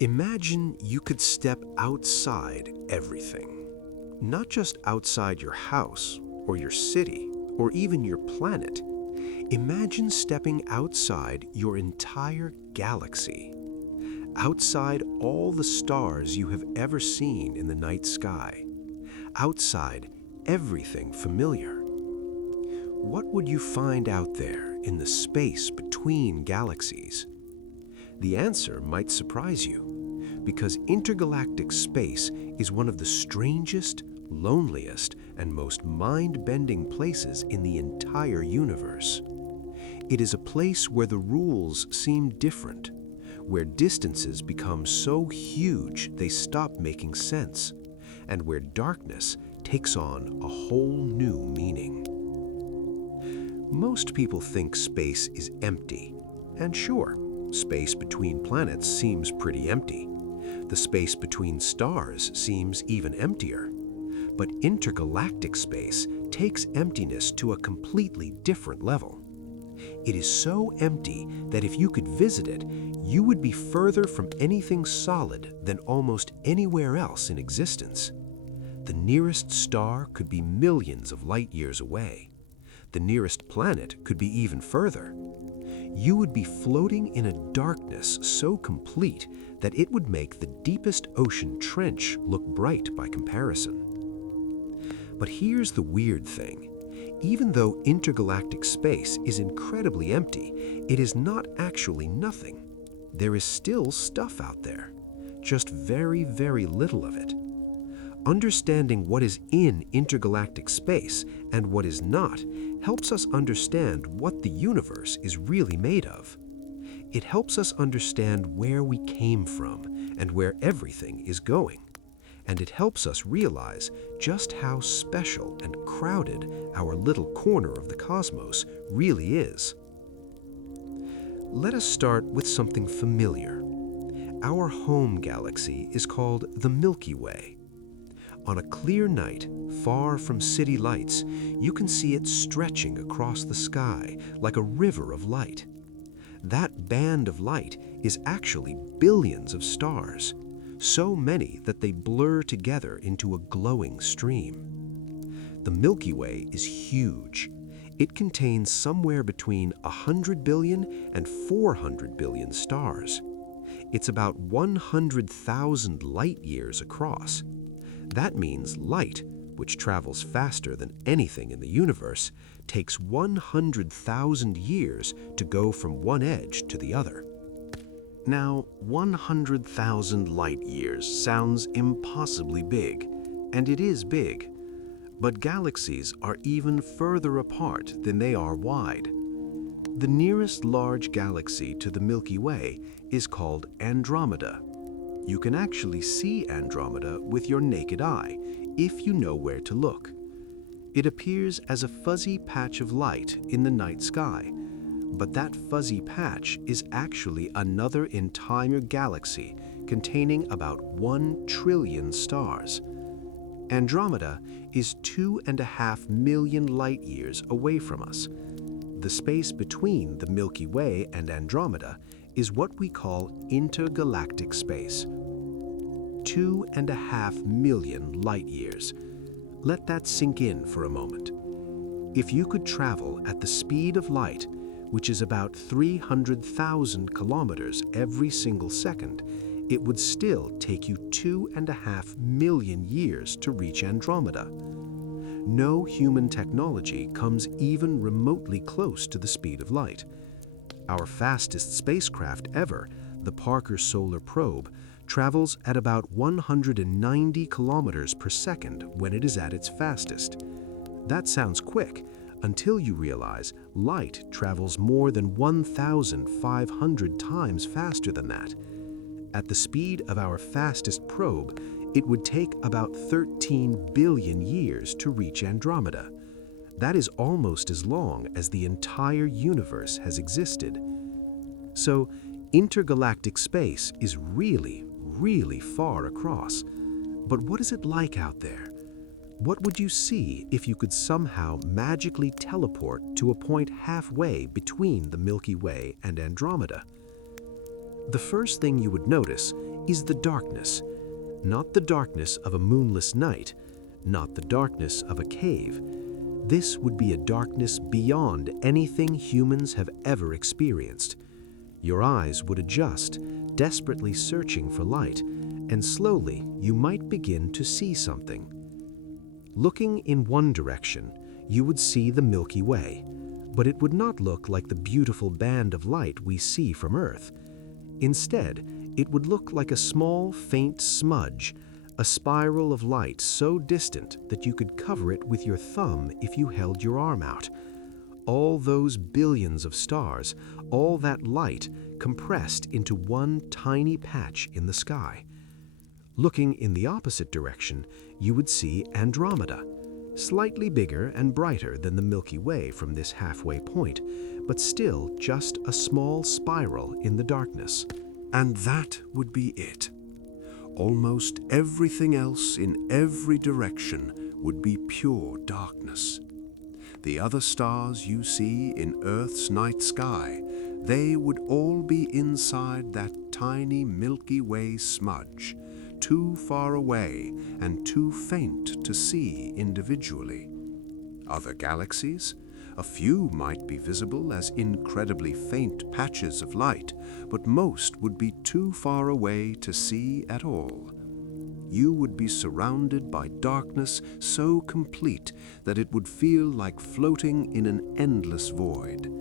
Imagine you could step outside everything. Not just outside your house, or your city, or even your planet. Imagine stepping outside your entire galaxy. Outside all the stars you have ever seen in the night sky. Outside everything familiar. What would you find out there in the space between galaxies? The answer might surprise you, because intergalactic space is one of the strangest, loneliest, and most mind-bending places in the entire universe. It is a place where the rules seem different, where distances become so huge they stop making sense, and where darkness takes on a whole new meaning. Most people think space is empty, and sure, space between planets seems pretty empty. The space between stars seems even emptier. But intergalactic space takes emptiness to a completely different level. It is so empty that if you could visit it, you would be further from anything solid than almost anywhere else in existence. The nearest star could be millions of light years away. The nearest planet could be even further. You would be floating in a darkness so complete that it would make the deepest ocean trench look bright by comparison. But here's the weird thing. Even though intergalactic space is incredibly empty, it is not actually nothing. There is still stuff out there, just very, very little of it. Understanding what is in intergalactic space and what is not helps us understand what the universe is really made of. It helps us understand where we came from and where everything is going. And it helps us realize just how special and crowded our little corner of the cosmos really is. Let us start with something familiar. Our home galaxy is called the Milky Way. On a clear night, far from city lights, you can see it stretching across the sky like a river of light. That band of light is actually billions of stars, so many that they blur together into a glowing stream. The Milky Way is huge. It contains somewhere between 100 billion and 400 billion stars. It's about 100,000 light years across. That means light, which travels faster than anything in the universe, takes 100,000 years to go from one edge to the other. Now, 100,000 light years sounds impossibly big, and it is big. But galaxies are even further apart than they are wide. The nearest large galaxy to the Milky Way is called Andromeda. You can actually see Andromeda with your naked eye, if you know where to look. It appears as a fuzzy patch of light in the night sky, but that fuzzy patch is actually another entire galaxy containing about 1 trillion stars. Andromeda is 2.5 million light years away from us. The space between the Milky Way and Andromeda is what we call intergalactic space. 2.5 million light years. Let that sink in for a moment. If you could travel at the speed of light, which is about 300,000 kilometers every single second, it would still take you 2.5 million years to reach Andromeda. No human technology comes even remotely close to the speed of light. Our fastest spacecraft ever, the Parker Solar Probe, travels at about 190 kilometers per second when it is at its fastest. That sounds quick, until you realize light travels more than 1,500 times faster than that. At the speed of our fastest probe, it would take about 13 billion years to reach Andromeda. That is almost as long as the entire universe has existed. So, intergalactic space is really, really far across. But what is it like out there? What would you see if you could somehow magically teleport to a point halfway between the Milky Way and Andromeda? The first thing you would notice is the darkness. Not the darkness of a moonless night, not the darkness of a cave. This would be a darkness beyond anything humans have ever experienced. Your eyes would adjust, desperately searching for light, and slowly you might begin to see something. Looking in one direction, you would see the Milky Way, but it would not look like the beautiful band of light we see from Earth. Instead, it would look like a small, faint smudge, a spiral of light so distant that you could cover it with your thumb if you held your arm out. All those billions of stars, all that light compressed into one tiny patch in the sky. Looking in the opposite direction, you would see Andromeda, slightly bigger and brighter than the Milky Way from this halfway point, but still just a small spiral in the darkness. And that would be it. Almost everything else in every direction would be pure darkness. The other stars you see in Earth's night sky, they would all be inside that tiny Milky Way smudge, too far away and too faint to see individually. Other galaxies? A few might be visible as incredibly faint patches of light, but most would be too far away to see at all. You would be surrounded by darkness so complete that it would feel like floating in an endless void.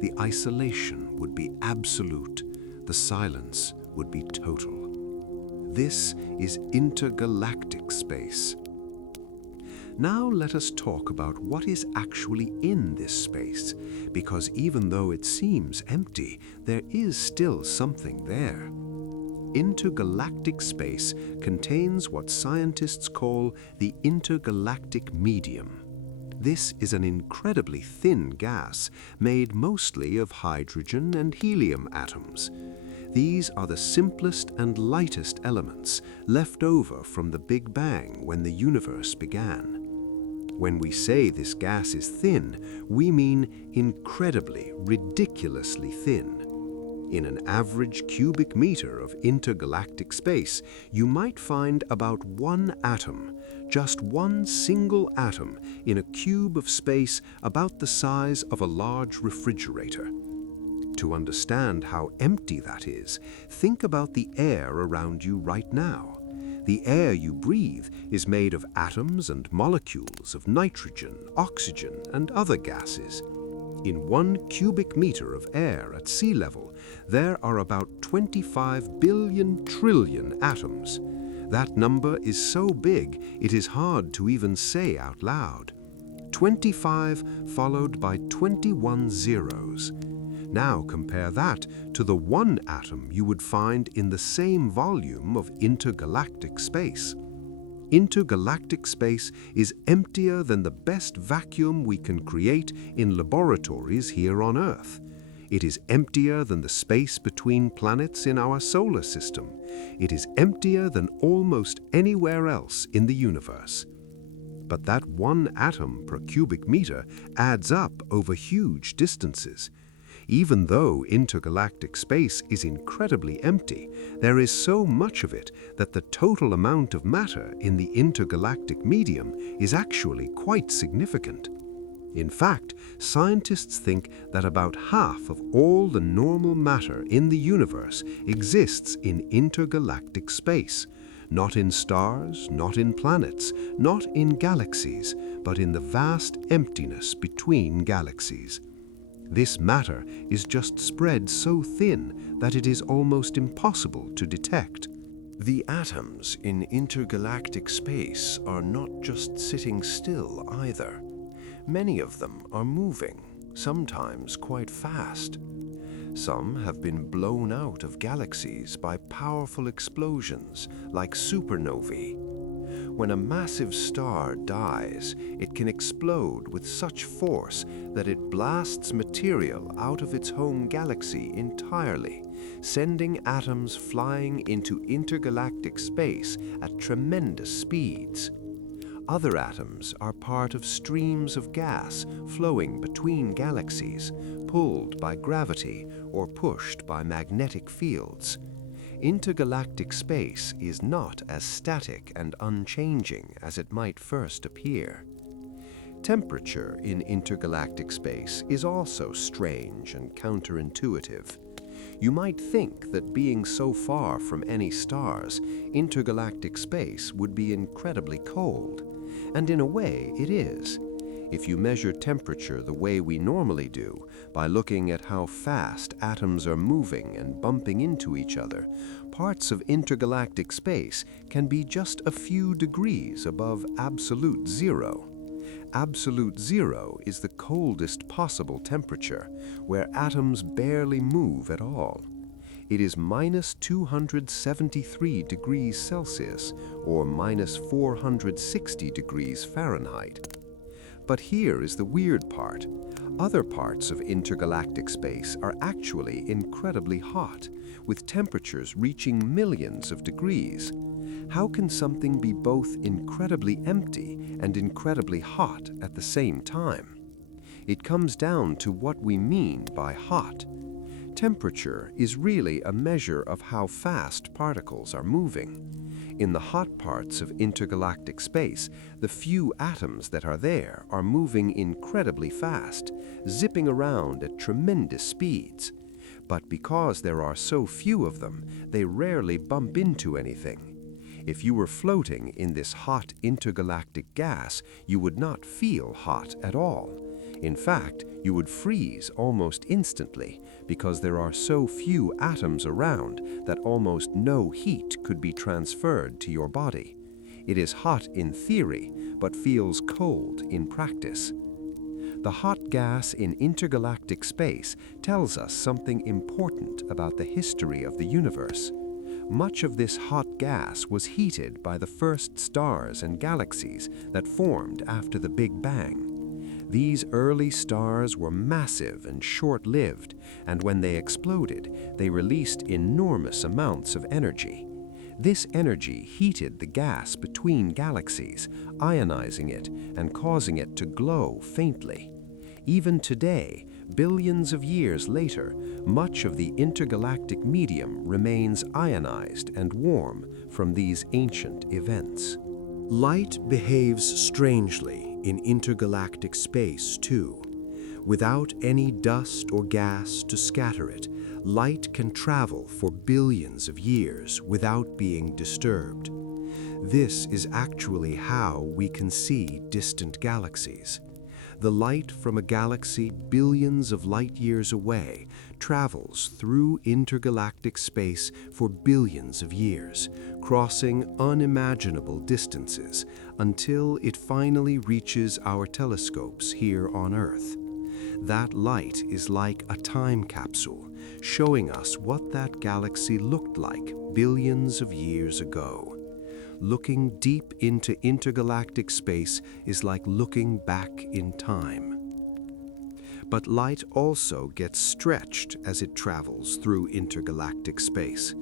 The isolation would be absolute, the silence would be total. This is intergalactic space. Now let us talk about what is actually in this space, because even though it seems empty, there is still something there. Intergalactic space contains what scientists call the intergalactic medium. This is an incredibly thin gas made mostly of hydrogen and helium atoms. These are the simplest and lightest elements left over from the Big Bang when the universe began. When we say this gas is thin, we mean incredibly, ridiculously thin. In an average cubic meter of intergalactic space, you might find about one atom, just one single atom, in a cube of space about the size of a large refrigerator. To understand how empty that is, think about the air around you right now. The air you breathe is made of atoms and molecules of nitrogen, oxygen, and other gases. In 1 cubic meter of air at sea level, there are about 25 billion trillion atoms. That number is so big it is hard to even say out loud. 25 followed by 21 zeros. Now compare that to the one atom you would find in the same volume of intergalactic space. Intergalactic space is emptier than the best vacuum we can create in laboratories here on Earth. It is emptier than the space between planets in our solar system. It is emptier than almost anywhere else in the universe. But that one atom per cubic meter adds up over huge distances. Even though intergalactic space is incredibly empty, there is so much of it that the total amount of matter in the intergalactic medium is actually quite significant. In fact, scientists think that about half of all the normal matter in the universe exists in intergalactic space, not in stars, not in planets, not in galaxies, but in the vast emptiness between galaxies. This matter is just spread so thin that it is almost impossible to detect. The atoms in intergalactic space are not just sitting still either. Many of them are moving, sometimes quite fast. Some have been blown out of galaxies by powerful explosions like supernovae. When a massive star dies, it can explode with such force that it blasts material out of its home galaxy entirely, sending atoms flying into intergalactic space at tremendous speeds. Other atoms are part of streams of gas flowing between galaxies, pulled by gravity or pushed by magnetic fields. intergalactic space is not as static and unchanging as it might first appear. Temperature in intergalactic space is also strange and counterintuitive. You might think that being so far from any stars, intergalactic space would be incredibly cold. And in a way, it is. If you measure temperature the way we normally do, by looking at how fast atoms are moving and bumping into each other, parts of intergalactic space can be just a few degrees above absolute zero. Absolute zero is the coldest possible temperature, where atoms barely move at all. It is minus 273 degrees Celsius, or minus 460 degrees Fahrenheit. But here is the weird part. Other parts of intergalactic space are actually incredibly hot, with temperatures reaching millions of degrees. How can something be both incredibly empty and incredibly hot at the same time? It comes down to what we mean by hot. Temperature is really a measure of how fast particles are moving. In the hot parts of intergalactic space, the few atoms that are there are moving incredibly fast, zipping around at tremendous speeds. But because there are so few of them, they rarely bump into anything. If you were floating in this hot intergalactic gas, you would not feel hot at all. In fact, you would freeze almost instantly because there are so few atoms around that almost no heat could be transferred to your body. It is hot in theory, but feels cold in practice. The hot gas in intergalactic space tells us something important about the history of the universe. Much of this hot gas was heated by the first stars and galaxies that formed after the Big Bang. These early stars were massive and short-lived, and when they exploded, they released enormous amounts of energy. This energy heated the gas between galaxies, ionizing it and causing it to glow faintly. Even today, billions of years later, much of the intergalactic medium remains ionized and warm from these ancient events. Light behaves strangely in intergalactic space, too. Without any dust or gas to scatter it, light can travel for billions of years without being disturbed. This is actually how we can see distant galaxies. The light from a galaxy billions of light years away travels through intergalactic space for billions of years, crossing unimaginable distances until it finally reaches our telescopes here on Earth. That light is like a time capsule, showing us what that galaxy looked like billions of years ago. Looking deep into intergalactic space is like looking back in time. But light also gets stretched as it travels through intergalactic space.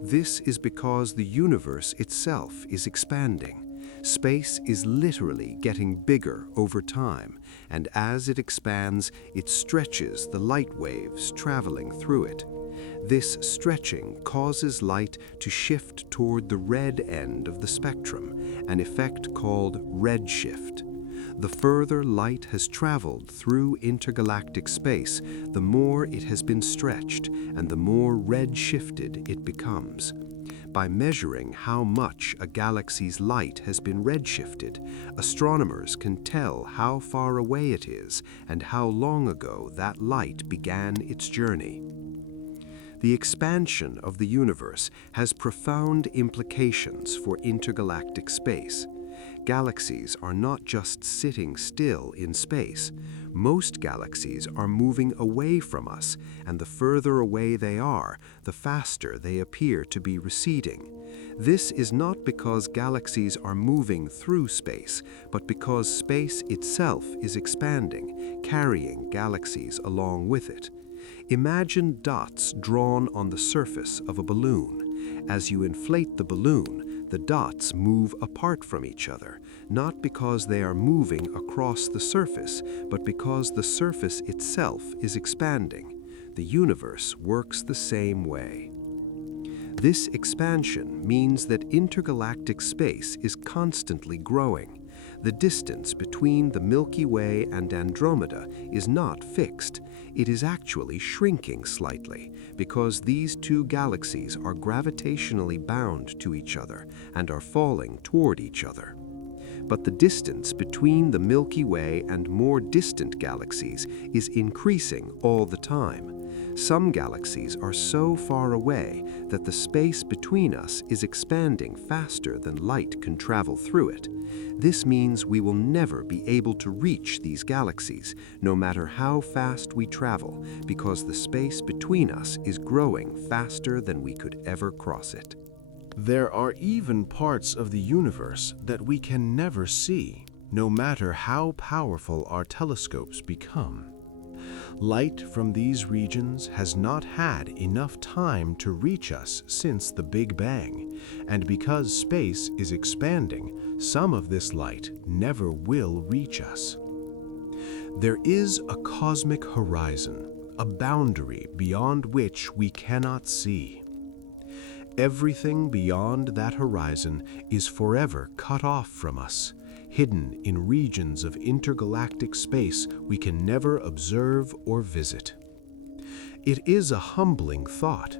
This is because the universe itself is expanding. Space is literally getting bigger over time, and as it expands, it stretches the light waves traveling through it. This stretching causes light to shift toward the red end of the spectrum, an effect called redshift. The further light has traveled through intergalactic space, the more it has been stretched and the more redshifted it becomes. By measuring how much a galaxy's light has been redshifted, astronomers can tell how far away it is and how long ago that light began its journey. The expansion of the universe has profound implications for intergalactic space. Galaxies are not just sitting still in space. Most galaxies are moving away from us, and the further away they are, the faster they appear to be receding. This is not because galaxies are moving through space, but because space itself is expanding, carrying galaxies along with it. Imagine dots drawn on the surface of a balloon. As you inflate the balloon, the dots move apart from each other, not because they are moving across the surface, but because the surface itself is expanding. The universe works the same way. This expansion means that intergalactic space is constantly growing. The distance between the Milky Way and Andromeda is not fixed. It is actually shrinking slightly because these two galaxies are gravitationally bound to each other and are falling toward each other. But the distance between the Milky Way and more distant galaxies is increasing all the time. Some galaxies are so far away that the space between us is expanding faster than light can travel through it. This means we will never be able to reach these galaxies, no matter how fast we travel, because the space between us is growing faster than we could ever cross it. There are even parts of the universe that we can never see, no matter how powerful our telescopes become. Light from these regions has not had enough time to reach us since the Big Bang, and because space is expanding, some of this light never will reach us. There is a cosmic horizon, a boundary beyond which we cannot see. Everything beyond that horizon is forever cut off from us, hidden in regions of intergalactic space we can never observe or visit. It is a humbling thought.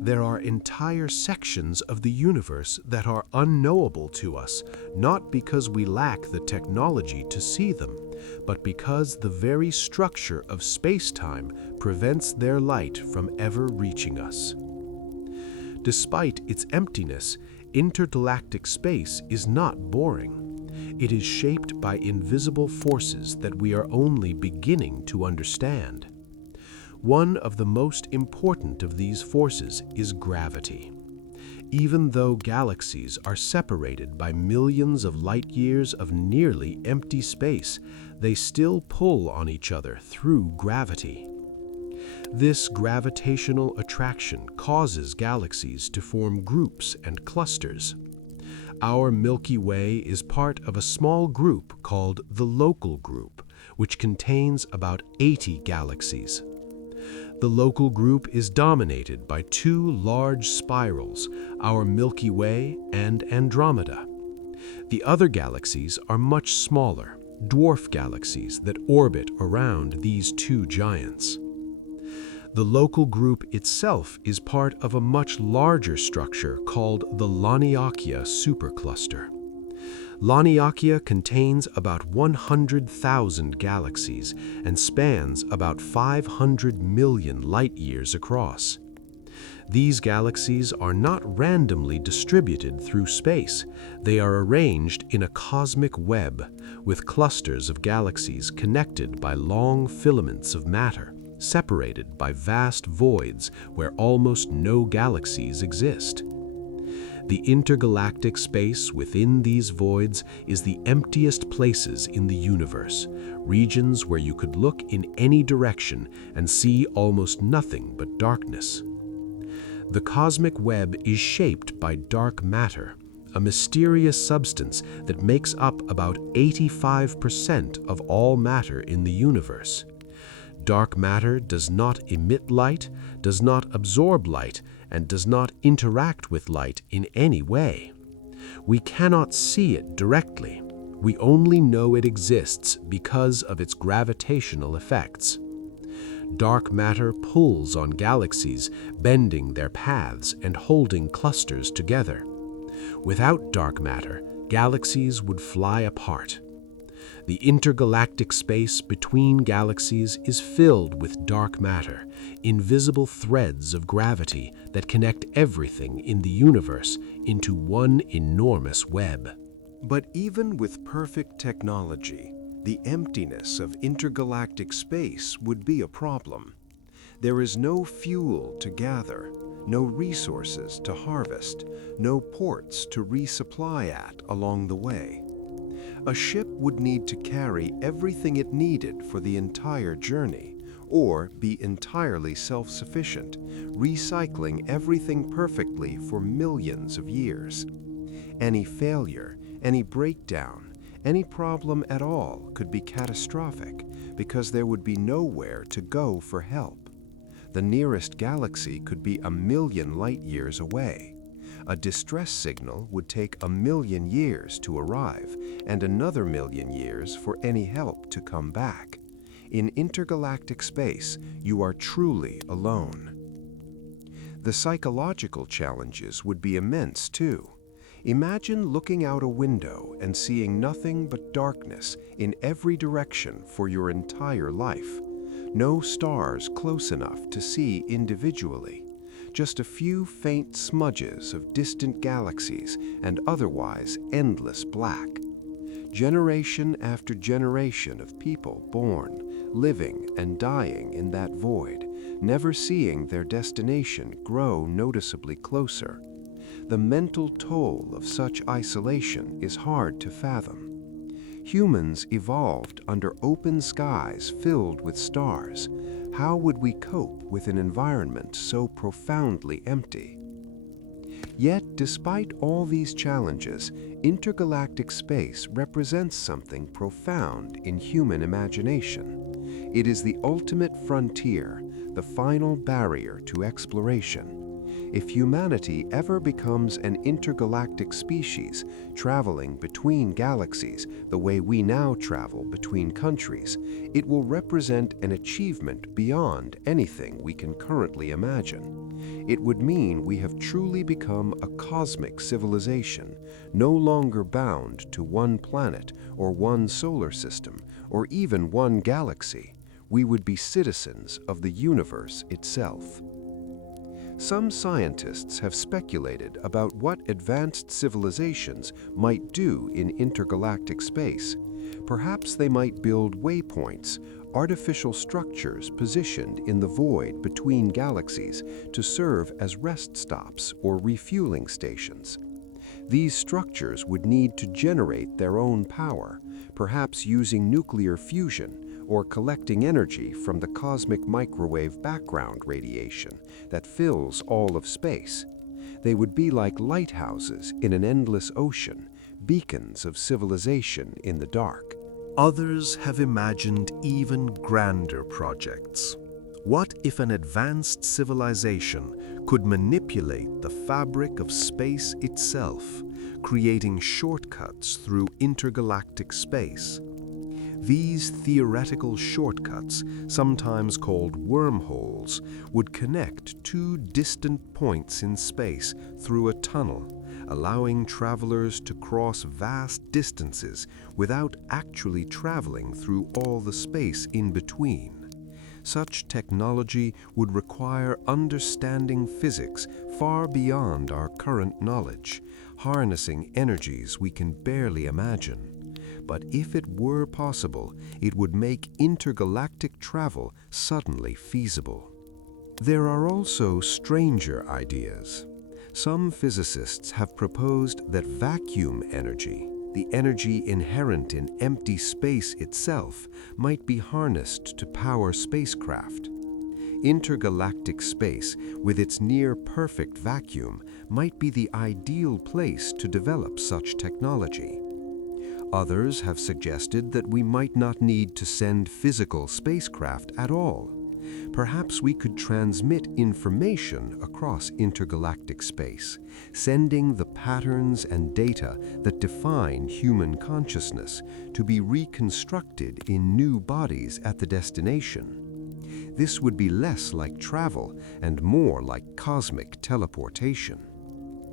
There are entire sections of the universe that are unknowable to us, not because we lack the technology to see them, but because the very structure of space-time prevents their light from ever reaching us. Despite its emptiness, intergalactic space is not boring. It is shaped by invisible forces that we are only beginning to understand. One of the most important of these forces is gravity. Even though galaxies are separated by millions of light years of nearly empty space, they still pull on each other through gravity. This gravitational attraction causes galaxies to form groups and clusters. Our Milky Way is part of a small group called the Local Group, which contains about 80 galaxies. The Local Group is dominated by two large spirals, our Milky Way and Andromeda. The other galaxies are much smaller, dwarf galaxies that orbit around these two giants. The Local Group itself is part of a much larger structure called the Laniakea supercluster. Laniakea contains about 100,000 galaxies and spans about 500 million light-years across. These galaxies are not randomly distributed through space. They are arranged in a cosmic web, with clusters of galaxies connected by long filaments of matter, separated by vast voids where almost no galaxies exist. The intergalactic space within these voids is the emptiest places in the universe, regions where you could look in any direction and see almost nothing but darkness. The cosmic web is shaped by dark matter, a mysterious substance that makes up about 85% of all matter in the universe. Dark matter does not emit light, does not absorb light, and does not interact with light in any way. We cannot see it directly. We only know it exists because of its gravitational effects. Dark matter pulls on galaxies, bending their paths and holding clusters together. Without dark matter, galaxies would fly apart. The intergalactic space between galaxies is filled with dark matter, invisible threads of gravity that connect everything in the universe into one enormous web. But even with perfect technology, the emptiness of intergalactic space would be a problem. There is no fuel to gather, no resources to harvest, no ports to resupply at along the way. A ship would need to carry everything it needed for the entire journey, or be entirely self-sufficient, recycling everything perfectly for millions of years. Any failure, any breakdown, any problem at all could be catastrophic because there would be nowhere to go for help. The nearest galaxy could be 1,000,000 light-years away. A distress signal would take 1,000,000 years to arrive, and another 1,000,000 years for any help to come back. In intergalactic space, you are truly alone. The psychological challenges would be immense too. Imagine looking out a window and seeing nothing but darkness in every direction for your entire life. No stars close enough to see individually. Just a few faint smudges of distant galaxies and otherwise endless black. Generation after generation of people born, living, and dying in that void, never seeing their destination grow noticeably closer. The mental toll of such isolation is hard to fathom. Humans evolved under open skies filled with stars. How would we cope with an environment so profoundly empty? Yet, despite all these challenges, intergalactic space represents something profound in human imagination. It is the ultimate frontier, the final barrier to exploration. If humanity ever becomes an intergalactic species, traveling between galaxies the way we now travel between countries, it will represent an achievement beyond anything we can currently imagine. It would mean we have truly become a cosmic civilization, no longer bound to one planet or one solar system, or even one galaxy. We would be citizens of the universe itself. Some scientists have speculated about what advanced civilizations might do in intergalactic space. Perhaps they might build waypoints, artificial structures positioned in the void between galaxies to serve as rest stops or refueling stations. These structures would need to generate their own power, perhaps using nuclear fusion or collecting energy from the cosmic microwave background radiation that fills all of space. They would be like lighthouses in an endless ocean, beacons of civilization in the dark. Others have imagined even grander projects. What if an advanced civilization could manipulate the fabric of space itself, creating shortcuts through intergalactic space? These theoretical shortcuts, sometimes called wormholes, would connect two distant points in space through a tunnel, allowing travelers to cross vast distances without actually traveling through all the space in between. Such technology would require understanding physics far beyond our current knowledge, harnessing energies we can barely imagine. But if it were possible, it would make intergalactic travel suddenly feasible. There are also stranger ideas. Some physicists have proposed that vacuum energy, the energy inherent in empty space itself, might be harnessed to power spacecraft. Intergalactic space, with its near-perfect vacuum, might be the ideal place to develop such technology. Others have suggested that we might not need to send physical spacecraft at all. Perhaps we could transmit information across intergalactic space, sending the patterns and data that define human consciousness to be reconstructed in new bodies at the destination. This would be less like travel and more like cosmic teleportation.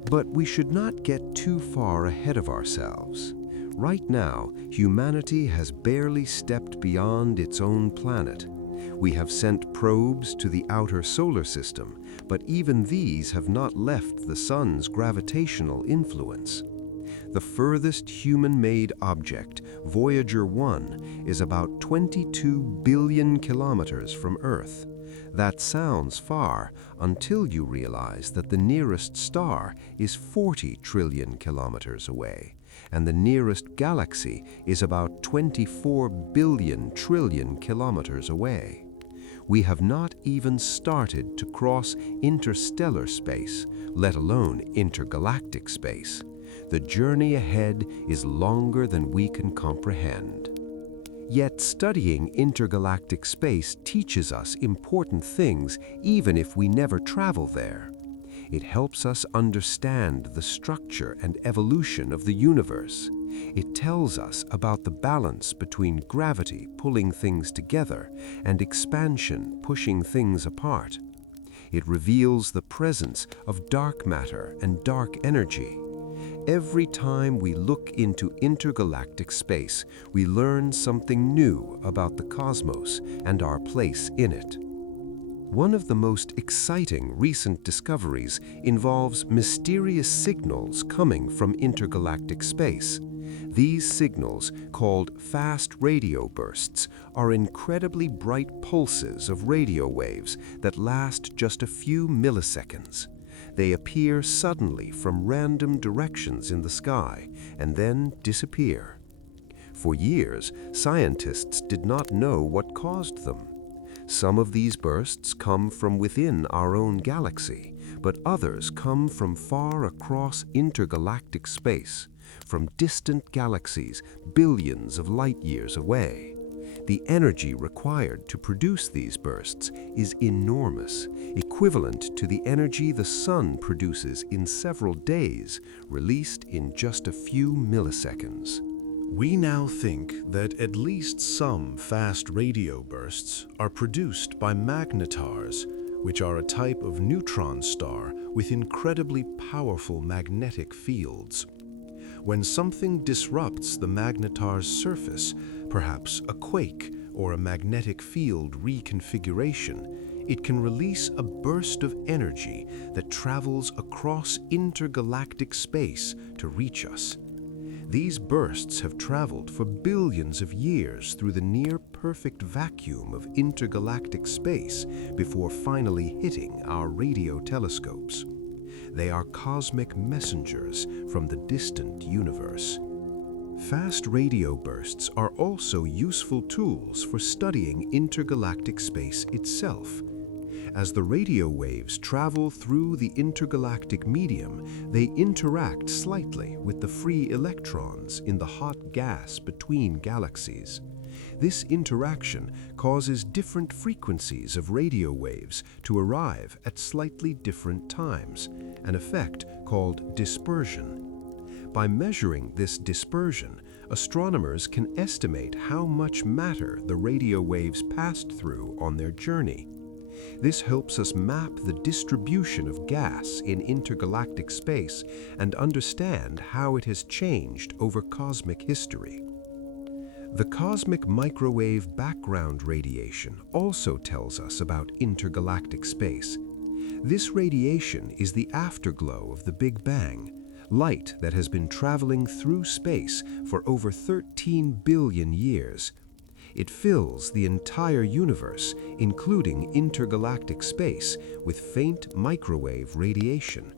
But we should not get too far ahead of ourselves. Right now, humanity has barely stepped beyond its own planet. We have sent probes to the outer solar system, but even these have not left the sun's gravitational influence. The furthest human-made object, Voyager 1, is about 22 billion kilometers from Earth. That sounds far until you realize that the nearest star is 40 trillion kilometers away, and the nearest galaxy is about 24 billion trillion kilometers away. We have not even started to cross interstellar space, let alone intergalactic space. The journey ahead is longer than we can comprehend. Yet studying intergalactic space teaches us important things even if we never travel there. It helps us understand the structure and evolution of the universe. It tells us about the balance between gravity pulling things together and expansion pushing things apart. It reveals the presence of dark matter and dark energy. Every time we look into intergalactic space, we learn something new about the cosmos and our place in it. One of the most exciting recent discoveries involves mysterious signals coming from intergalactic space. These signals, called fast radio bursts, are incredibly bright pulses of radio waves that last just a few milliseconds. They appear suddenly from random directions in the sky and then disappear. For years, scientists did not know what caused them. Some of these bursts come from within our own galaxy, but others come from far across intergalactic space, from distant galaxies billions of light years away. The energy required to produce these bursts is enormous, equivalent to the energy the sun produces in several days, released in just a few milliseconds. We now think that at least some fast radio bursts are produced by magnetars, which are a type of neutron star with incredibly powerful magnetic fields. When something disrupts the magnetar's surface, perhaps a quake or a magnetic field reconfiguration, it can release a burst of energy that travels across intergalactic space to reach us. These bursts have traveled for billions of years through the near-perfect vacuum of intergalactic space before finally hitting our radio telescopes. They are cosmic messengers from the distant universe. Fast radio bursts are also useful tools for studying intergalactic space itself. As the radio waves travel through the intergalactic medium, they interact slightly with the free electrons in the hot gas between galaxies. This interaction causes different frequencies of radio waves to arrive at slightly different times, an effect called dispersion. By measuring this dispersion, astronomers can estimate how much matter the radio waves passed through on their journey. This helps us map the distribution of gas in intergalactic space and understand how it has changed over cosmic history. The cosmic microwave background radiation also tells us about intergalactic space. This radiation is the afterglow of the Big Bang, light that has been traveling through space for over 13 billion years. It fills the entire universe, including intergalactic space, with faint microwave radiation.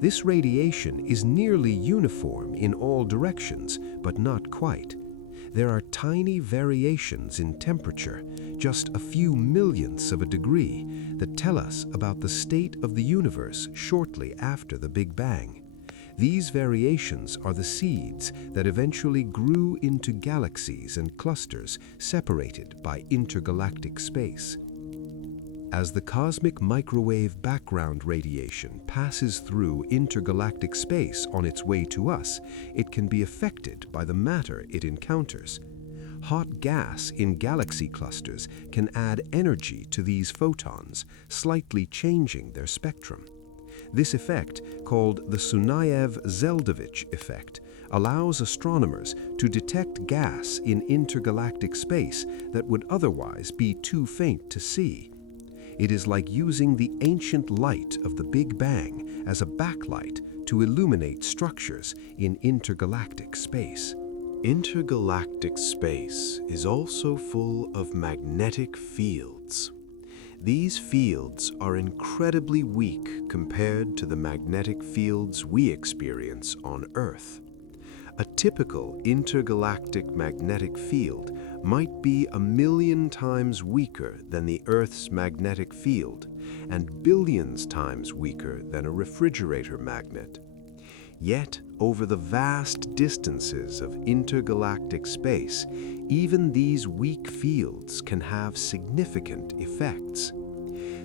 This radiation is nearly uniform in all directions, but not quite. There are tiny variations in temperature, just a few millionths of a degree, that tell us about the state of the universe shortly after the Big Bang. These variations are the seeds that eventually grew into galaxies and clusters separated by intergalactic space. As the cosmic microwave background radiation passes through intergalactic space on its way to us, it can be affected by the matter it encounters. Hot gas in galaxy clusters can add energy to these photons, slightly changing their spectrum. This effect, called the Sunyaev-Zeldovich effect, allows astronomers to detect gas in intergalactic space that would otherwise be too faint to see. It is like using the ancient light of the Big Bang as a backlight to illuminate structures in intergalactic space. Intergalactic space is also full of magnetic fields. These fields are incredibly weak compared to the magnetic fields we experience on Earth. A typical intergalactic magnetic field might be 1,000,000 times weaker than the Earth's magnetic field and billions times weaker than a refrigerator magnet. Yet, over the vast distances of intergalactic space, even these weak fields can have significant effects.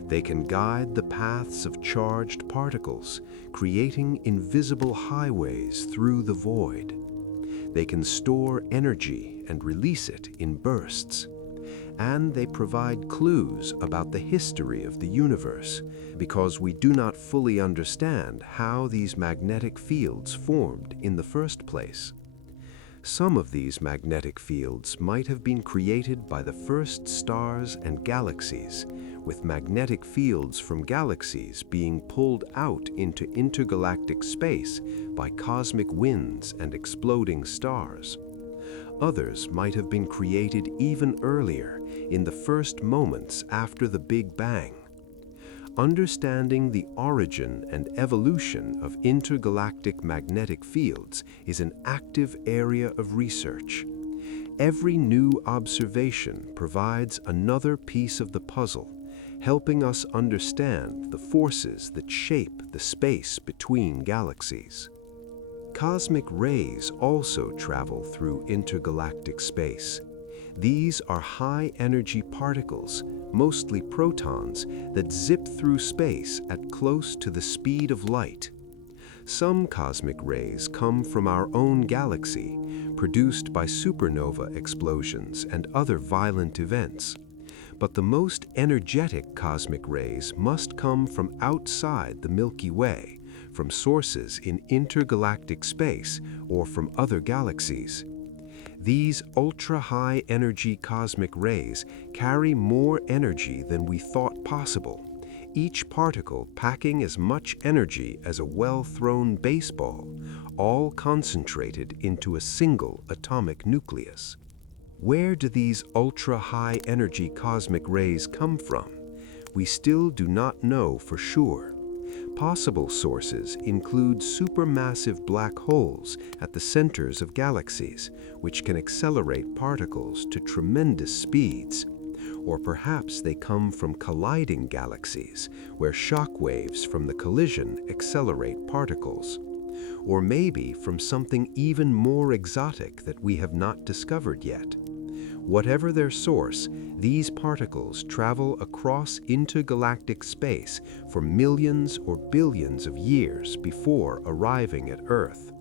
They can guide the paths of charged particles, creating invisible highways through the void. They can store energy and release it in bursts. And they provide clues about the history of the universe, because we do not fully understand how these magnetic fields formed in the first place. Some of these magnetic fields might have been created by the first stars and galaxies, with magnetic fields from galaxies being pulled out into intergalactic space by cosmic winds and exploding stars. Others might have been created even earlier, in the first moments after the Big Bang. Understanding the origin and evolution of intergalactic magnetic fields is an active area of research. Every new observation provides another piece of the puzzle, helping us understand the forces that shape the space between galaxies. Cosmic rays also travel through intergalactic space. These are high-energy particles, mostly protons, that zip through space at close to the speed of light. Some cosmic rays come from our own galaxy, produced by supernova explosions and other violent events. But the most energetic cosmic rays must come from outside the Milky Way, from sources in intergalactic space or from other galaxies. These ultra-high energy cosmic rays carry more energy than we thought possible, each particle packing as much energy as a well-thrown baseball, all concentrated into a single atomic nucleus. Where do these ultra-high energy cosmic rays come from? We still do not know for sure. Possible sources include supermassive black holes at the centers of galaxies, which can accelerate particles to tremendous speeds. Or perhaps they come from colliding galaxies, where shock waves from the collision accelerate particles. Or maybe from something even more exotic that we have not discovered yet. Whatever their source, these particles travel across intergalactic space for millions or billions of years before arriving at Earth.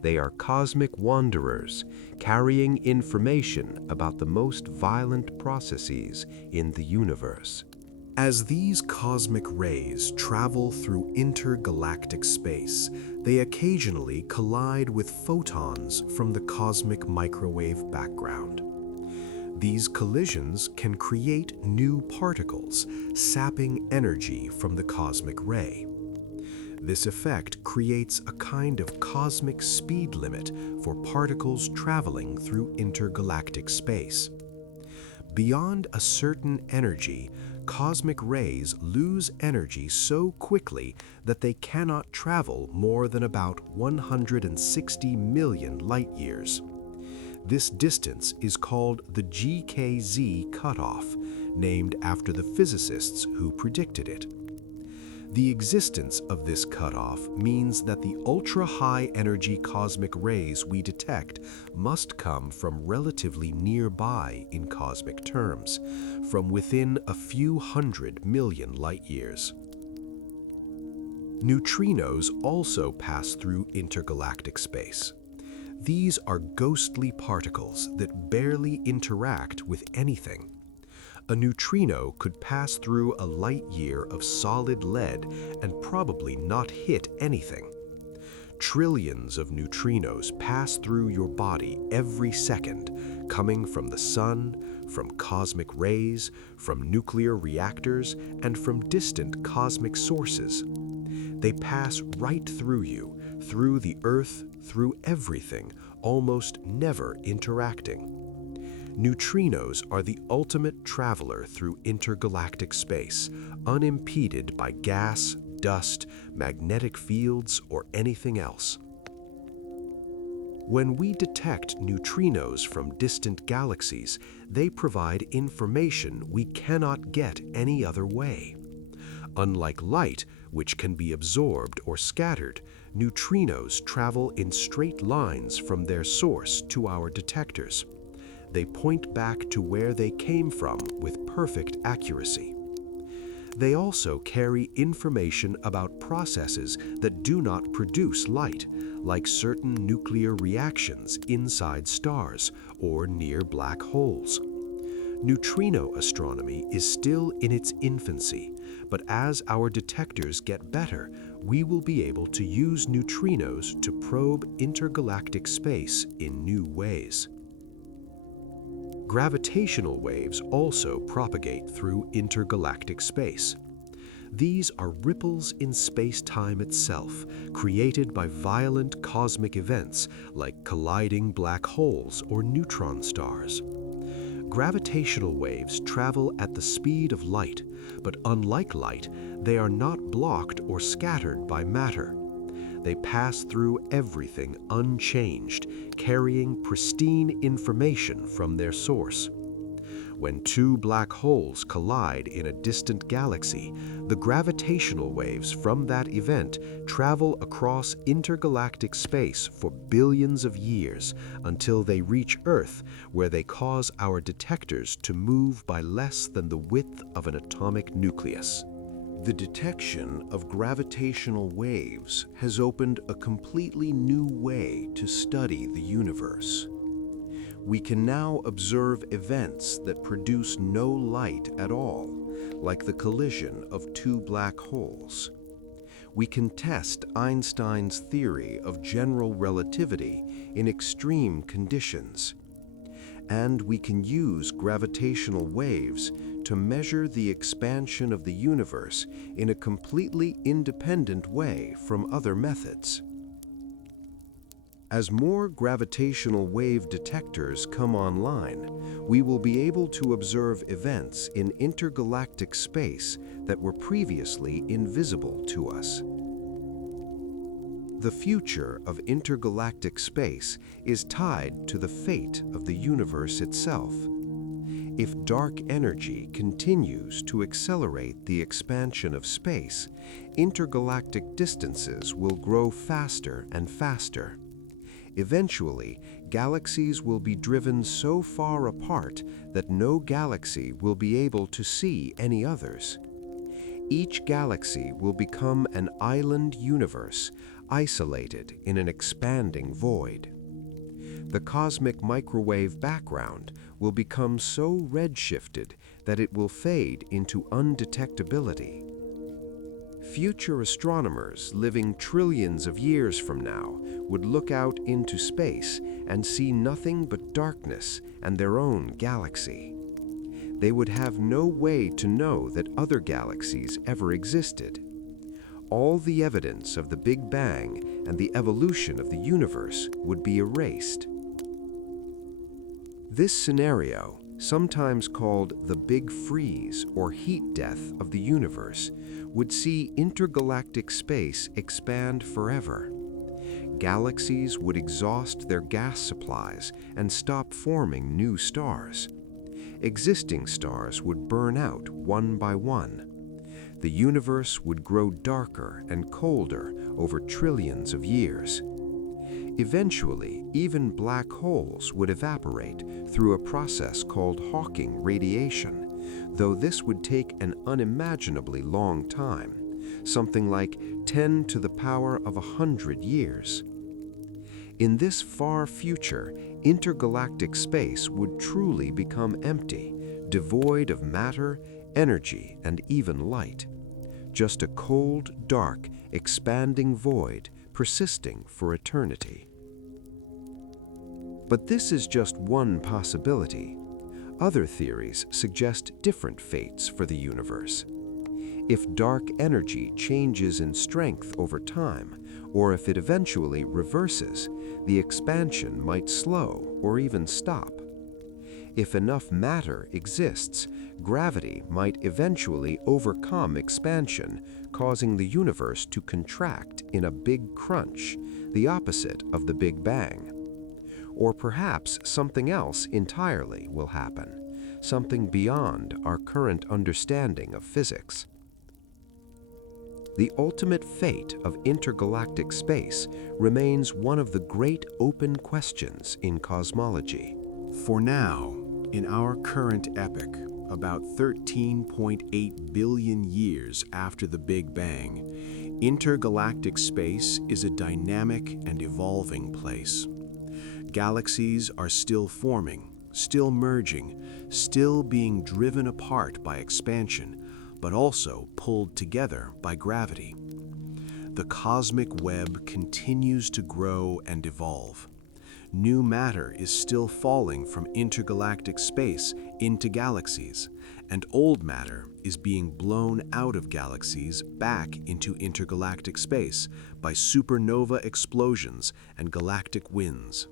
They are cosmic wanderers, carrying information about the most violent processes in the universe. As these cosmic rays travel through intergalactic space, they occasionally collide with photons from the cosmic microwave background. These collisions can create new particles, sapping energy from the cosmic ray. This effect creates a kind of cosmic speed limit for particles traveling through intergalactic space. Beyond a certain energy, cosmic rays lose energy so quickly that they cannot travel more than about 160 million light-years. This distance is called the GKZ cutoff, named after the physicists who predicted it. The existence of this cutoff means that the ultra-high energy cosmic rays we detect must come from relatively nearby in cosmic terms, from within a few 100 million light-years. Neutrinos also pass through intergalactic space. These are ghostly particles that barely interact with anything. A neutrino could pass through a light-year of solid lead and probably not hit anything. Trillions of neutrinos pass through your body every second, coming from the sun, from cosmic rays, from nuclear reactors, and from distant cosmic sources. They pass right through you, through the Earth, through everything, almost never interacting. Neutrinos are the ultimate traveler through intergalactic space, unimpeded by gas, dust, magnetic fields, or anything else. When we detect neutrinos from distant galaxies, they provide information we cannot get any other way. Unlike light, which can be absorbed or scattered, Neutrinos travel in straight lines from their source to our detectors. They point back to where they came from with perfect accuracy. They also carry information about processes that do not produce light, like certain nuclear reactions inside stars or near black holes. Neutrino astronomy is still in its infancy, but as our detectors get better, we will be able to use neutrinos to probe intergalactic space in new ways. Gravitational waves also propagate through intergalactic space. These are ripples in space-time itself, created by violent cosmic events like colliding black holes or neutron stars. Gravitational waves travel at the speed of light, but unlike light, they are not blocked or scattered by matter. They pass through everything unchanged, carrying pristine information from their source. When two black holes collide in a distant galaxy, the gravitational waves from that event travel across intergalactic space for billions of years until they reach Earth, where they cause our detectors to move by less than the width of an atomic nucleus. The detection of gravitational waves has opened a completely new way to study the universe. We can now observe events that produce no light at all, like the collision of two black holes. We can test Einstein's theory of general relativity in extreme conditions. And we can use gravitational waves to measure the expansion of the universe in a completely independent way from other methods. As more gravitational wave detectors come online, we will be able to observe events in intergalactic space that were previously invisible to us. The future of intergalactic space is tied to the fate of the universe itself. If dark energy continues to accelerate the expansion of space, intergalactic distances will grow faster and faster. Eventually, galaxies will be driven so far apart that no galaxy will be able to see any others. Each galaxy will become an island universe, isolated in an expanding void. The cosmic microwave background will become so redshifted that it will fade into undetectability. Future astronomers living trillions of years from now would look out into space and see nothing but darkness and their own galaxy. They would have no way to know that other galaxies ever existed. All the evidence of the Big Bang and the evolution of the universe would be erased. This scenario, sometimes called the Big Freeze or heat death of the universe, would see intergalactic space expand forever. Galaxies would exhaust their gas supplies and stop forming new stars. Existing stars would burn out one by one. The universe would grow darker and colder over trillions of years. Eventually, even black holes would evaporate through a process called Hawking radiation, though this would take an unimaginably long time, something like 10 to the power of 100 years. In this far future, intergalactic space would truly become empty, devoid of matter, energy, and even light. Just a cold, dark, expanding void persisting for eternity. But this is just one possibility. Other theories suggest different fates for the universe. If dark energy changes in strength over time, or if it eventually reverses, the expansion might slow or even stop. If enough matter exists, gravity might eventually overcome expansion, causing the universe to contract in a big crunch, the opposite of the Big Bang. Or perhaps something else entirely will happen, something beyond our current understanding of physics. The ultimate fate of intergalactic space remains one of the great open questions in cosmology. For now, in our current epoch, about 13.8 billion years after the Big Bang, intergalactic space is a dynamic and evolving place. Galaxies are still forming, still merging, still being driven apart by expansion, but also pulled together by gravity. The cosmic web continues to grow and evolve. New matter is still falling from intergalactic space into galaxies, and old matter is being blown out of galaxies back into intergalactic space by supernova explosions and galactic winds.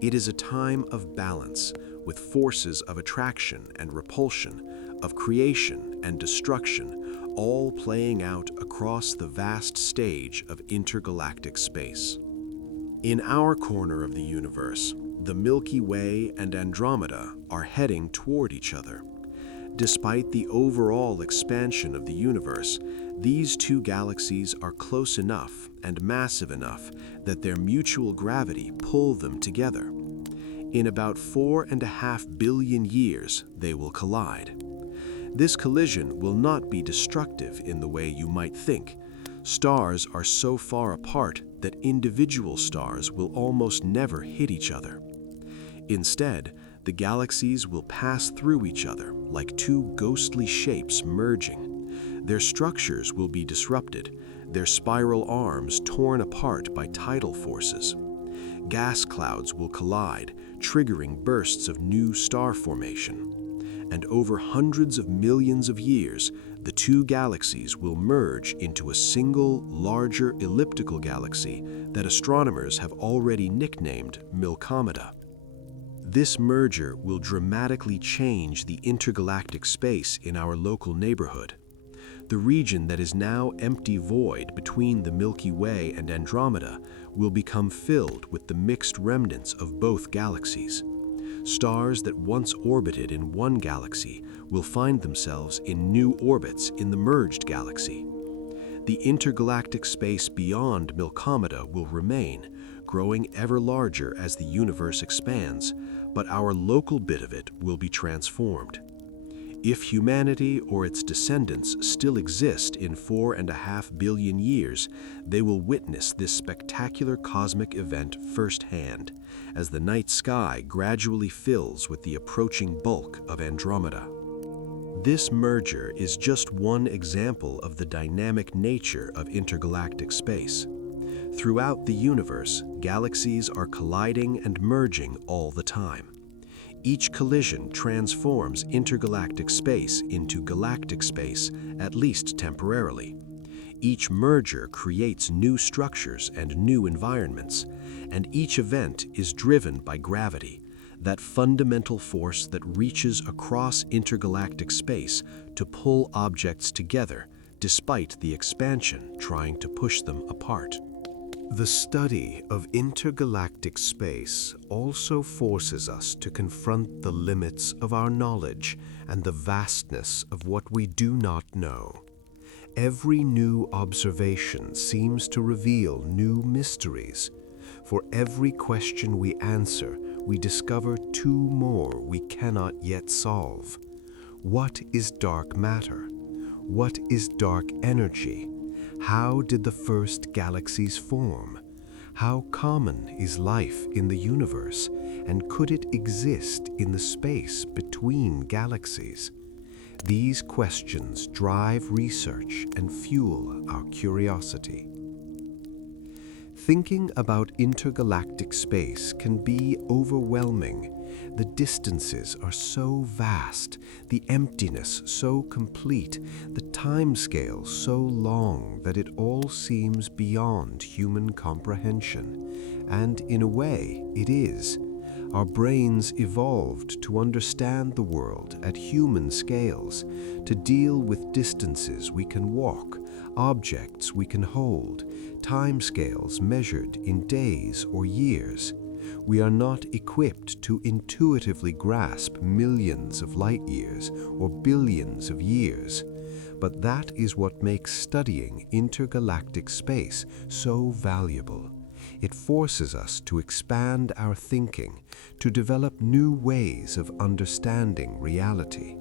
It is a time of balance, with forces of attraction and repulsion, of creation and destruction, all playing out across the vast stage of intergalactic space. In our corner of the universe, the Milky Way and Andromeda are heading toward each other. Despite the overall expansion of the universe, these two galaxies are close enough and massive enough that their mutual gravity pull them together. In about 4.5 billion years, they will collide. This collision will not be destructive in the way you might think. Stars are so far apart that individual stars will almost never hit each other. Instead, the galaxies will pass through each other like two ghostly shapes merging. Their structures will be disrupted, their spiral arms torn apart by tidal forces. Gas clouds will collide, triggering bursts of new star formation. And over hundreds of millions of years, the two galaxies will merge into a single, larger elliptical galaxy that astronomers have already nicknamed Milkomeda. This merger will dramatically change the intergalactic space in our local neighborhood. The region that is now empty void between the Milky Way and Andromeda will become filled with the mixed remnants of both galaxies. Stars that once orbited in one galaxy will find themselves in new orbits in the merged galaxy. The intergalactic space beyond Milkomeda will remain, growing ever larger as the universe expands, but our local bit of it will be transformed. If humanity or its descendants still exist in 4.5 billion years, they will witness this spectacular cosmic event firsthand, as the night sky gradually fills with the approaching bulk of Andromeda. This merger is just one example of the dynamic nature of intergalactic space. Throughout the universe, galaxies are colliding and merging all the time. Each collision transforms intergalactic space into galactic space, at least temporarily. Each merger creates new structures and new environments, and each event is driven by gravity, that fundamental force that reaches across intergalactic space to pull objects together, despite the expansion trying to push them apart. The study of intergalactic space also forces us to confront the limits of our knowledge and the vastness of what we do not know. Every new observation seems to reveal new mysteries. For every question we answer, we discover two more we cannot yet solve. What is dark matter? What is dark energy? How did the first galaxies form? How common is life in the universe, and could it exist in the space between galaxies? These questions drive research and fuel our curiosity. Thinking about intergalactic space can be overwhelming. The distances are so vast, the emptiness so complete, the timescale so long that it all seems beyond human comprehension. And in a way, it is. Our brains evolved to understand the world at human scales, to deal with distances we can walk, objects we can hold, timescales measured in days or years. We are not equipped to intuitively grasp millions of light years or billions of years, But that is what makes studying intergalactic space so valuable. It forces us to expand our thinking, to develop new ways of understanding reality.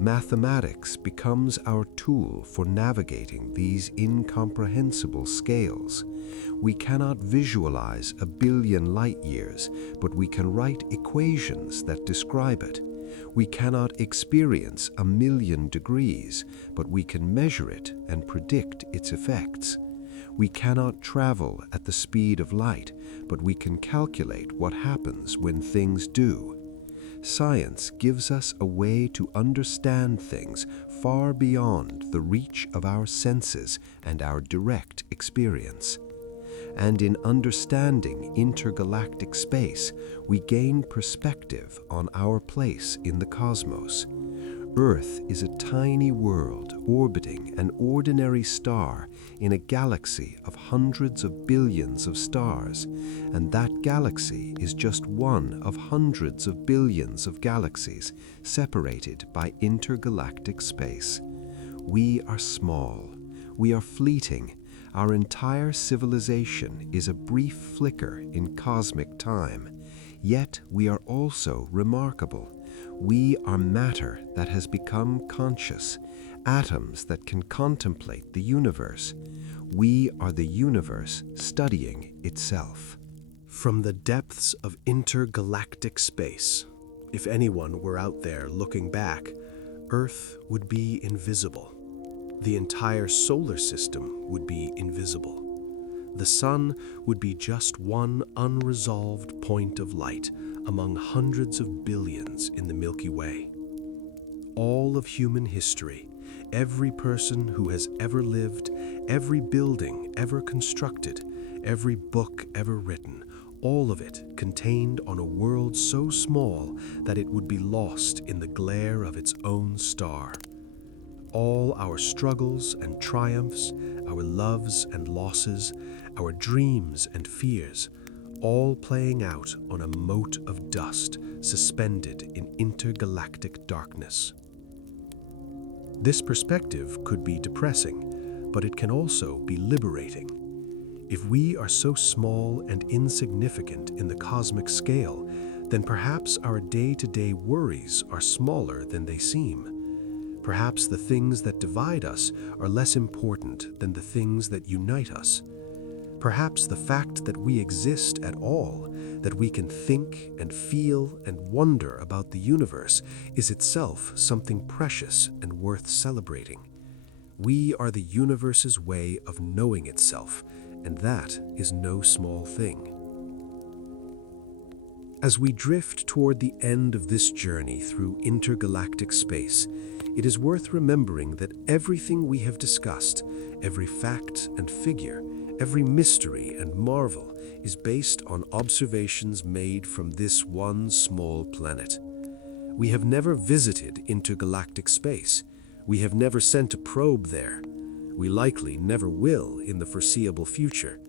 Mathematics becomes our tool for navigating these incomprehensible scales. We cannot visualize a billion light years, but we can write equations that describe it. We cannot experience a million degrees, but we can measure it and predict its effects. We cannot travel at the speed of light, but we can calculate what happens when things do. Science gives us a way to understand things far beyond the reach of our senses and our direct experience. And in understanding intergalactic space, we gain perspective on our place in the cosmos. Earth is a tiny world orbiting an ordinary star in a galaxy of hundreds of billions of stars, and that galaxy is just one of hundreds of billions of galaxies separated by intergalactic space. We are small, we are fleeting. Our entire civilization is a brief flicker in cosmic time, yet we are also remarkable. We are matter that has become conscious, atoms that can contemplate the universe. We are the universe studying itself. From the depths of intergalactic space, if anyone were out there looking back, Earth would be invisible. The entire solar system would be invisible. The sun would be just one unresolved point of light among hundreds of billions in the Milky Way. All of human history, every person who has ever lived, every building ever constructed, every book ever written, all of it contained on a world so small that it would be lost in the glare of its own star. All our struggles and triumphs, our loves and losses, our dreams and fears, all playing out on a mote of dust suspended in intergalactic darkness. This perspective could be depressing, but it can also be liberating. If we are so small and insignificant in the cosmic scale, then perhaps our day-to-day worries are smaller than they seem. Perhaps the things that divide us are less important than the things that unite us. Perhaps the fact that we exist at all, that we can think and feel and wonder about the universe, is itself something precious and worth celebrating. We are the universe's way of knowing itself, and that is no small thing. As we drift toward the end of this journey through intergalactic space, it is worth remembering that everything we have discussed, every fact and figure, every mystery and marvel, is based on observations made from this one small planet. We have never visited intergalactic space. We have never sent a probe there. We likely never will in the foreseeable future.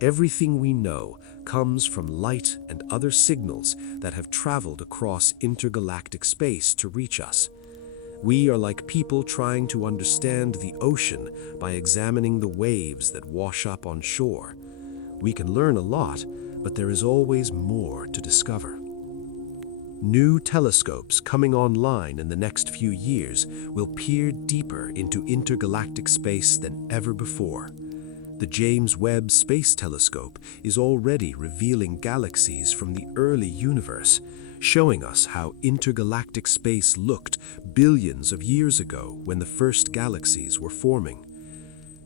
Everything we know comes from light and other signals that have traveled across intergalactic space to reach us. We are like people trying to understand the ocean by examining the waves that wash up on shore. We can learn a lot, but there is always more to discover. New telescopes coming online in the next few years will peer deeper into intergalactic space than ever before. The James Webb Space Telescope is already revealing galaxies from the early universe, showing us how intergalactic space looked billions of years ago when the first galaxies were forming.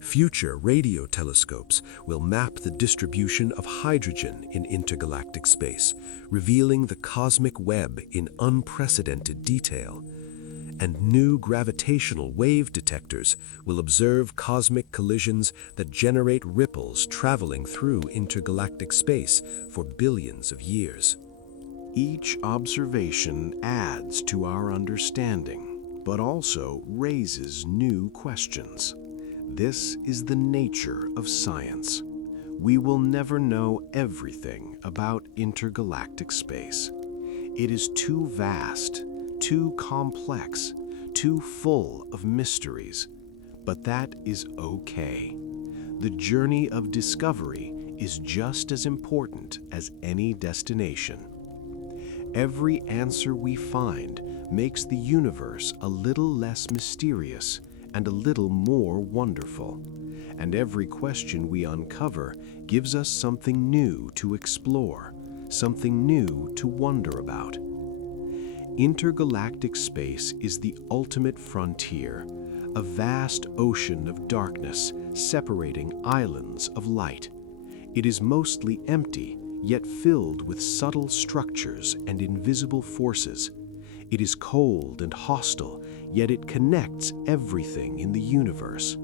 Future radio telescopes will map the distribution of hydrogen in intergalactic space, revealing the cosmic web in unprecedented detail. And new gravitational wave detectors will observe cosmic collisions that generate ripples traveling through intergalactic space for billions of years. Each observation adds to our understanding, but also raises new questions. This is the nature of science. We will never know everything about intergalactic space. It is too vast, too complex, too full of mysteries. But that is okay. The journey of discovery is just as important as any destination. Every answer we find makes the universe a little less mysterious and a little more wonderful. And every question we uncover gives us something new to explore, something new to wonder about. Intergalactic space is the ultimate frontier, a vast ocean of darkness separating islands of light. It is mostly empty, yet filled with subtle structures and invisible forces. It is cold and hostile, yet it connects everything in the universe.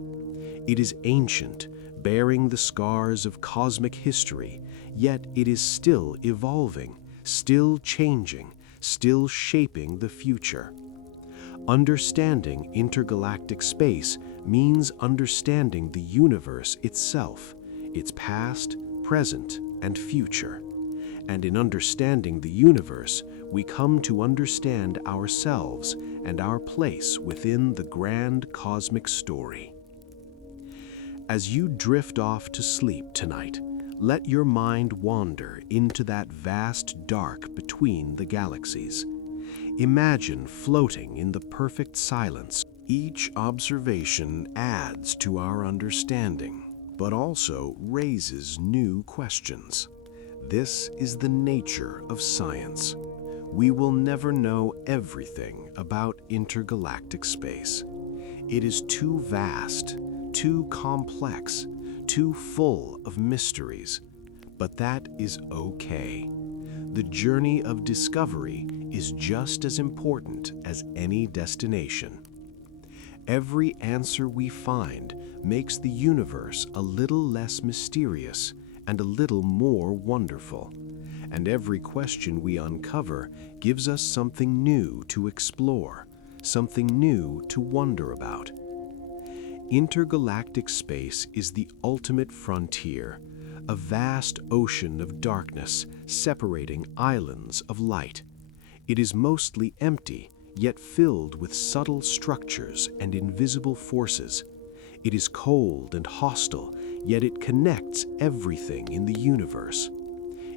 It is ancient, bearing the scars of cosmic history, yet it is still evolving, still changing, still shaping the future. Understanding intergalactic space means understanding the universe itself, its past, present, and future. And in understanding the universe, we come to understand ourselves and our place within the grand cosmic story. As you drift off to sleep tonight, let your mind wander into that vast dark between the galaxies. Imagine floating in the perfect silence. Each observation adds to our understanding, but also raises new questions. This is the nature of science. We will never know everything about intergalactic space. It is too vast, too complex, too full of mysteries. But that is okay. The journey of discovery is just as important as any destination. Every answer we find makes the universe a little less mysterious and a little more wonderful. And every question we uncover gives us something new to explore, something new to wonder about. Intergalactic space is the ultimate frontier, a vast ocean of darkness separating islands of light. It is mostly empty, yet filled with subtle structures and invisible forces. It is cold and hostile, yet it connects everything in the universe.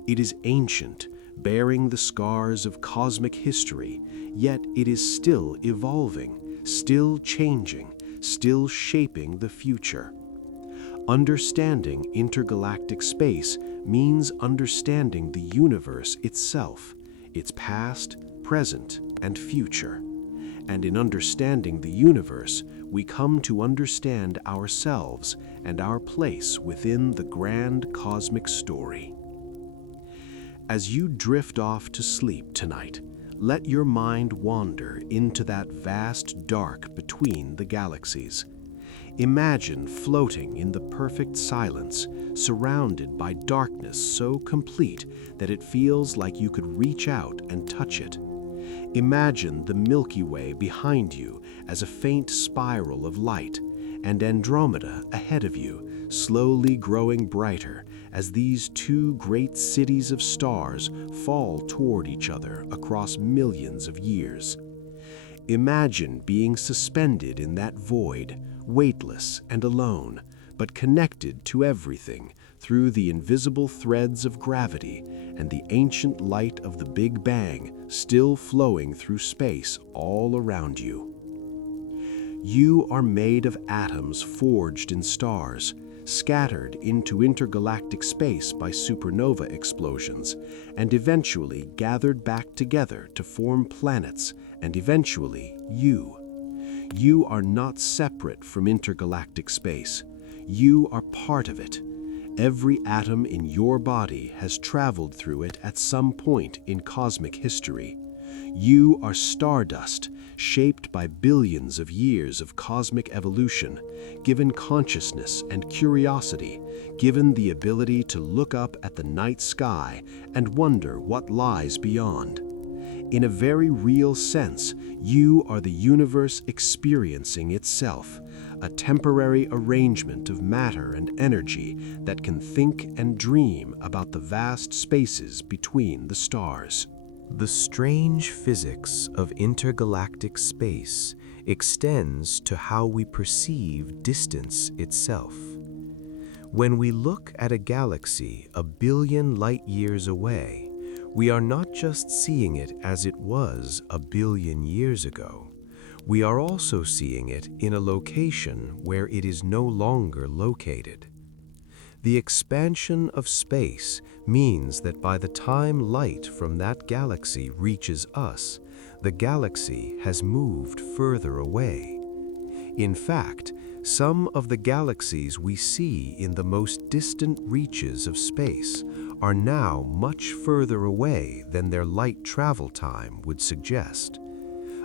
It is ancient, bearing the scars of cosmic history, yet it is still evolving, still changing, still shaping the future. Understanding intergalactic space means understanding the universe itself, its past, present, and future. And in understanding the universe, we come to understand ourselves and our place within the grand cosmic story. As you drift off to sleep tonight, let your mind wander into that vast dark between the galaxies. Imagine floating in the perfect silence, surrounded by darkness so complete that it feels like you could reach out and touch it. Imagine the Milky Way behind you as a faint spiral of light, and Andromeda ahead of you, slowly growing brighter as these two great cities of stars fall toward each other across millions of years. Imagine being suspended in that void, weightless and alone, but connected to everything through the invisible threads of gravity and the ancient light of the Big Bang still flowing through space all around you. You are made of atoms forged in stars, scattered into intergalactic space by supernova explosions, and eventually gathered back together to form planets, and eventually you. You are not separate from intergalactic space. You are part of it. Every atom in your body has traveled through it at some point in cosmic history. You are stardust, shaped by billions of years of cosmic evolution, given consciousness and curiosity, given the ability to look up at the night sky and wonder what lies beyond. In a very real sense, you are the universe experiencing itself, a temporary arrangement of matter and energy that can think and dream about the vast spaces between the stars. The strange physics of intergalactic space extends to how we perceive distance itself. When we look at a galaxy a billion light-years away, we are not just seeing it as it was a billion years ago. We are also seeing it in a location where it is no longer located. The expansion of space means that by the time light from that galaxy reaches us, the galaxy has moved further away. In fact, some of the galaxies we see in the most distant reaches of space are now much further away than their light travel time would suggest.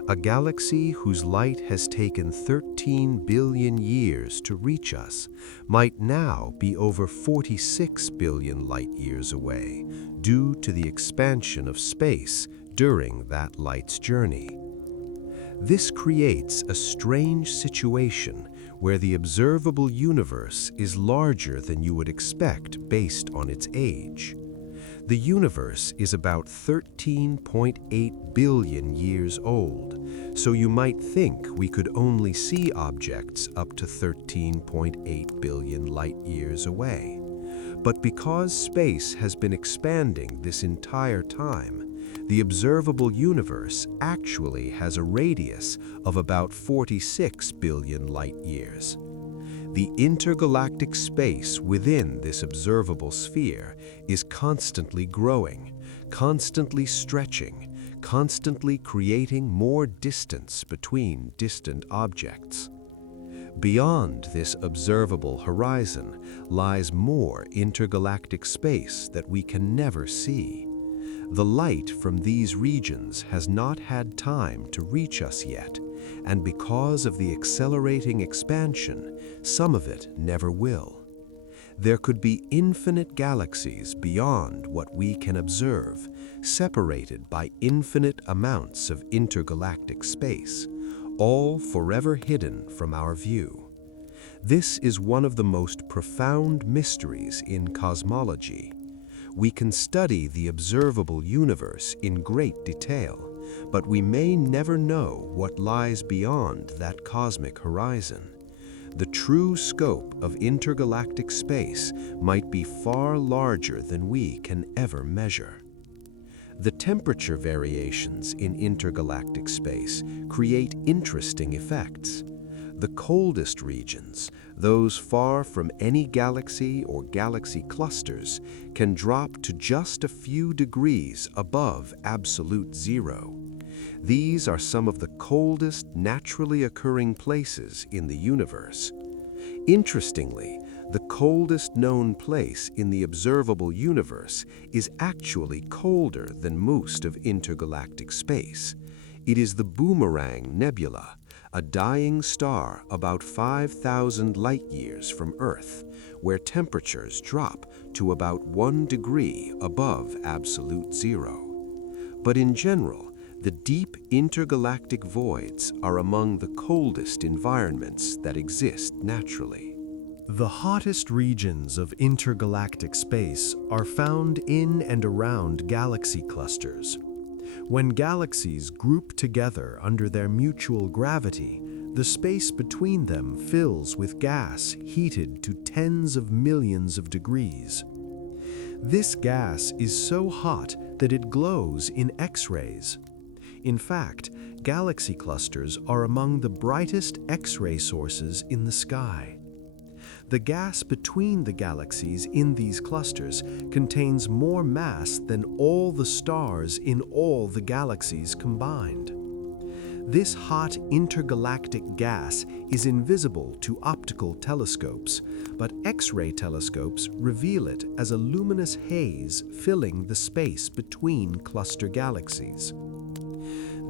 A galaxy whose light has taken 13 billion years to reach us might now be over 46 billion light-years away due to the expansion of space during that light's journey. This creates a strange situation where the observable universe is larger than you would expect based on its age. The universe is about 13.8 billion years old, so you might think we could only see objects up to 13.8 billion light-years away. But because space has been expanding this entire time, the observable universe actually has a radius of about 46 billion light-years. The intergalactic space within this observable sphere is constantly growing, constantly stretching, constantly creating more distance between distant objects. Beyond this observable horizon lies more intergalactic space that we can never see. The light from these regions has not had time to reach us yet, and because of the accelerating expansion, some of it never will. There could be infinite galaxies beyond what we can observe, separated by infinite amounts of intergalactic space, all forever hidden from our view. This is one of the most profound mysteries in cosmology. We can study the observable universe in great detail, but we may never know what lies beyond that cosmic horizon. The true scope of intergalactic space might be far larger than we can ever measure. The temperature variations in intergalactic space create interesting effects. The coldest regions, those far from any galaxy or galaxy clusters, can drop to just a few degrees above absolute zero. These are some of the coldest naturally occurring places in the universe. Interestingly, the coldest known place in the observable universe is actually colder than most of intergalactic space. It is the Boomerang Nebula, a dying star about 5,000 light-years from Earth, where temperatures drop to about 1 degree above absolute zero. But in general, the deep intergalactic voids are among the coldest environments that exist naturally. The hottest regions of intergalactic space are found in and around galaxy clusters. When galaxies group together under their mutual gravity, the space between them fills with gas heated to tens of millions of degrees. This gas is so hot that it glows in X-rays. In fact, galaxy clusters are among the brightest X-ray sources in the sky. The gas between the galaxies in these clusters contains more mass than all the stars in all the galaxies combined. This hot intergalactic gas is invisible to optical telescopes, but X-ray telescopes reveal it as a luminous haze filling the space between cluster galaxies.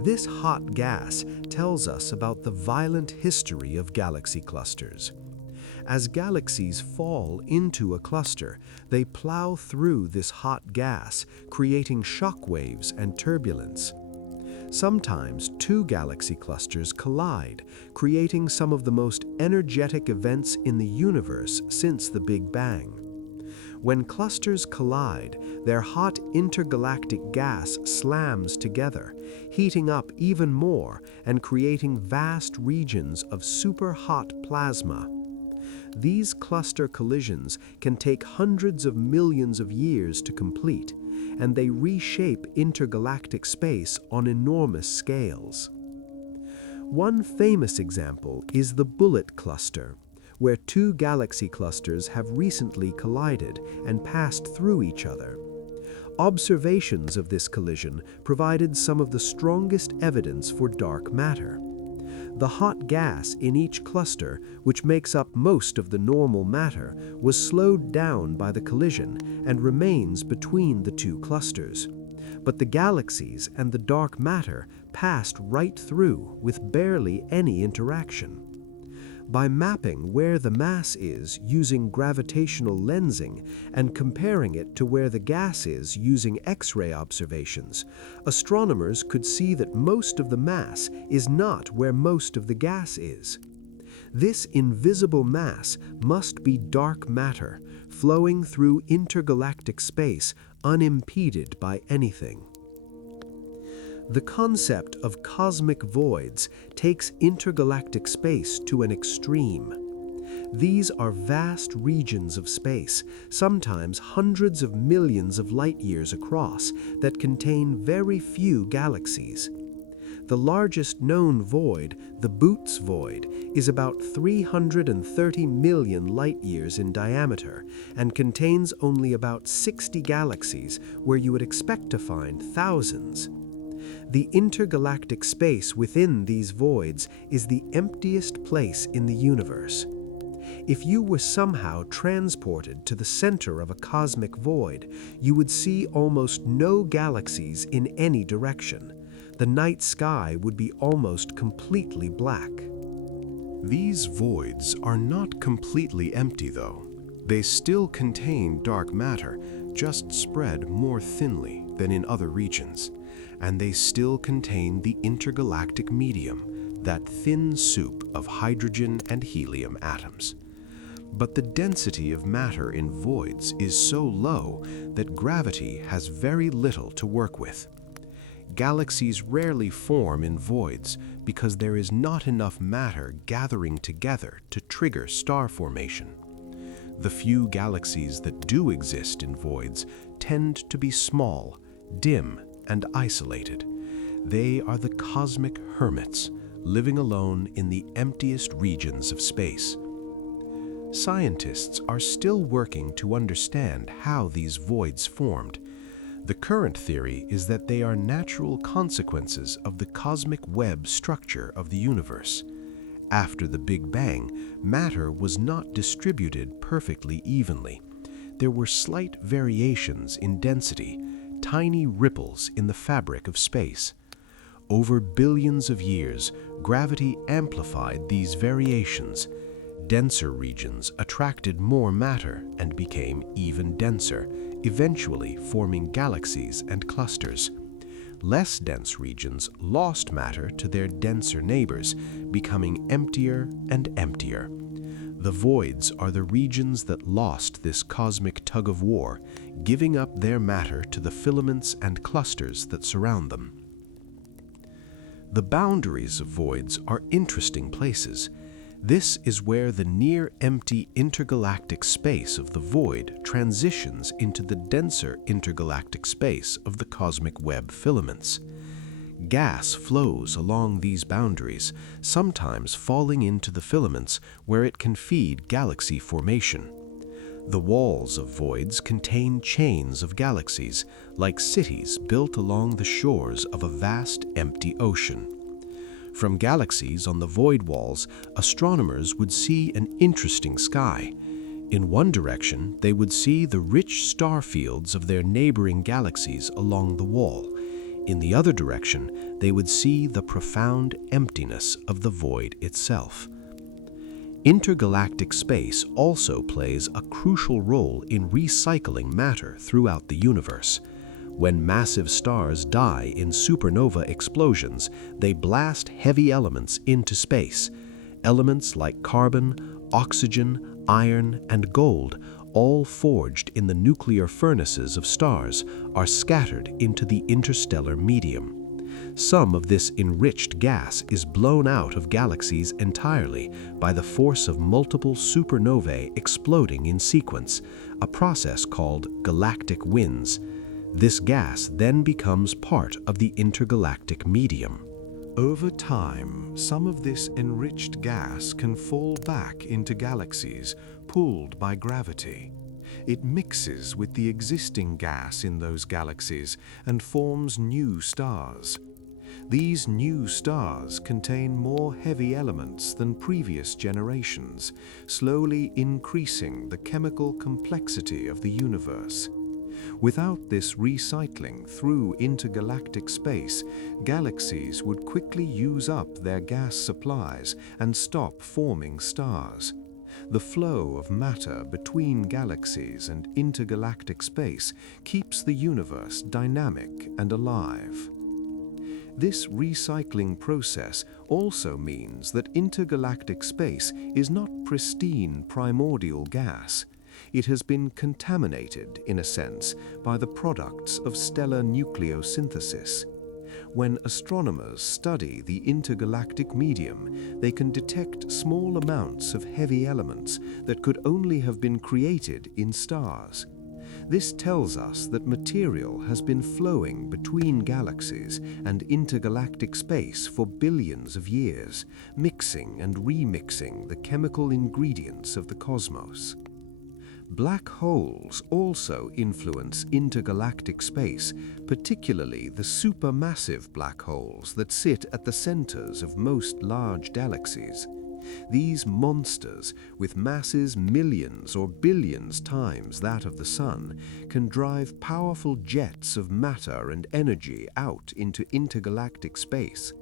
This hot gas tells us about the violent history of galaxy clusters. As galaxies fall into a cluster, they plow through this hot gas, creating shock waves and turbulence. Sometimes two galaxy clusters collide, creating some of the most energetic events in the universe since the Big Bang. When clusters collide, their hot intergalactic gas slams together, heating up even more and creating vast regions of superhot plasma. These cluster collisions can take hundreds of millions of years to complete, and they reshape intergalactic space on enormous scales. One famous example is the Bullet Cluster, where two galaxy clusters have recently collided and passed through each other. Observations of this collision provided some of the strongest evidence for dark matter. The hot gas in each cluster, which makes up most of the normal matter, was slowed down by the collision and remains between the two clusters. But the galaxies and the dark matter passed right through with barely any interaction. By mapping where the mass is using gravitational lensing and comparing it to where the gas is using X-ray observations, astronomers could see that most of the mass is not where most of the gas is. This invisible mass must be dark matter, flowing through intergalactic space unimpeded by anything. The concept of cosmic voids takes intergalactic space to an extreme. These are vast regions of space, sometimes hundreds of millions of light-years across, that contain very few galaxies. The largest known void, the Boots void, is about 330 million light-years in diameter and contains only about 60 galaxies where you would expect to find thousands. The intergalactic space within these voids is the emptiest place in the universe. If you were somehow transported to the center of a cosmic void, you would see almost no galaxies in any direction. The night sky would be almost completely black. These voids are not completely empty, though. They still contain dark matter, just spread more thinly than in other regions. And they still contain the intergalactic medium, that thin soup of hydrogen and helium atoms. But the density of matter in voids is so low that gravity has very little to work with. Galaxies rarely form in voids because there is not enough matter gathering together to trigger star formation. The few galaxies that do exist in voids tend to be small, dim, and isolated. They are the cosmic hermits, living alone in the emptiest regions of space. Scientists are still working to understand how these voids formed. The current theory is that they are natural consequences of the cosmic web structure of the universe. After the Big Bang, matter was not distributed perfectly evenly. There were slight variations in density, tiny ripples in the fabric of space. Over billions of years, gravity amplified these variations. Denser regions attracted more matter and became even denser, eventually forming galaxies and clusters. Less dense regions lost matter to their denser neighbors, becoming emptier and emptier. The voids are the regions that lost this cosmic tug-of-war, giving up their matter to the filaments and clusters that surround them. The boundaries of voids are interesting places. This is where the near-empty intergalactic space of the void transitions into the denser intergalactic space of the cosmic web filaments. Gas flows along these boundaries, sometimes falling into the filaments where it can feed galaxy formation. The walls of voids contain chains of galaxies, like cities built along the shores of a vast empty ocean. From galaxies on the void walls, astronomers would see an interesting sky. In one direction, they would see the rich star fields of their neighboring galaxies along the wall. In the other direction, they would see the profound emptiness of the void itself. Intergalactic space also plays a crucial role in recycling matter throughout the universe. When massive stars die in supernova explosions, they blast heavy elements into space. Elements like carbon, oxygen, iron, and gold all forged in the nuclear furnaces of stars, are scattered into the interstellar medium. Some of this enriched gas is blown out of galaxies entirely by the force of multiple supernovae exploding in sequence, a process called galactic winds. This gas then becomes part of the intergalactic medium. Over time, some of this enriched gas can fall back into galaxies, pulled by gravity. It mixes with the existing gas in those galaxies and forms new stars. These new stars contain more heavy elements than previous generations, slowly increasing the chemical complexity of the universe. Without this recycling through intergalactic space, galaxies would quickly use up their gas supplies and stop forming stars. The flow of matter between galaxies and intergalactic space keeps the universe dynamic and alive. This recycling process also means that intergalactic space is not pristine primordial gas. It has been contaminated, in a sense, by the products of stellar nucleosynthesis. When astronomers study the intergalactic medium, they can detect small amounts of heavy elements that could only have been created in stars. This tells us that material has been flowing between galaxies and intergalactic space for billions of years, mixing and remixing the chemical ingredients of the cosmos. Black holes also influence intergalactic space, particularly the supermassive black holes that sit at the centers of most large galaxies. These monsters, with masses millions or billions times that of the Sun, can drive powerful jets of matter and energy out into intergalactic space.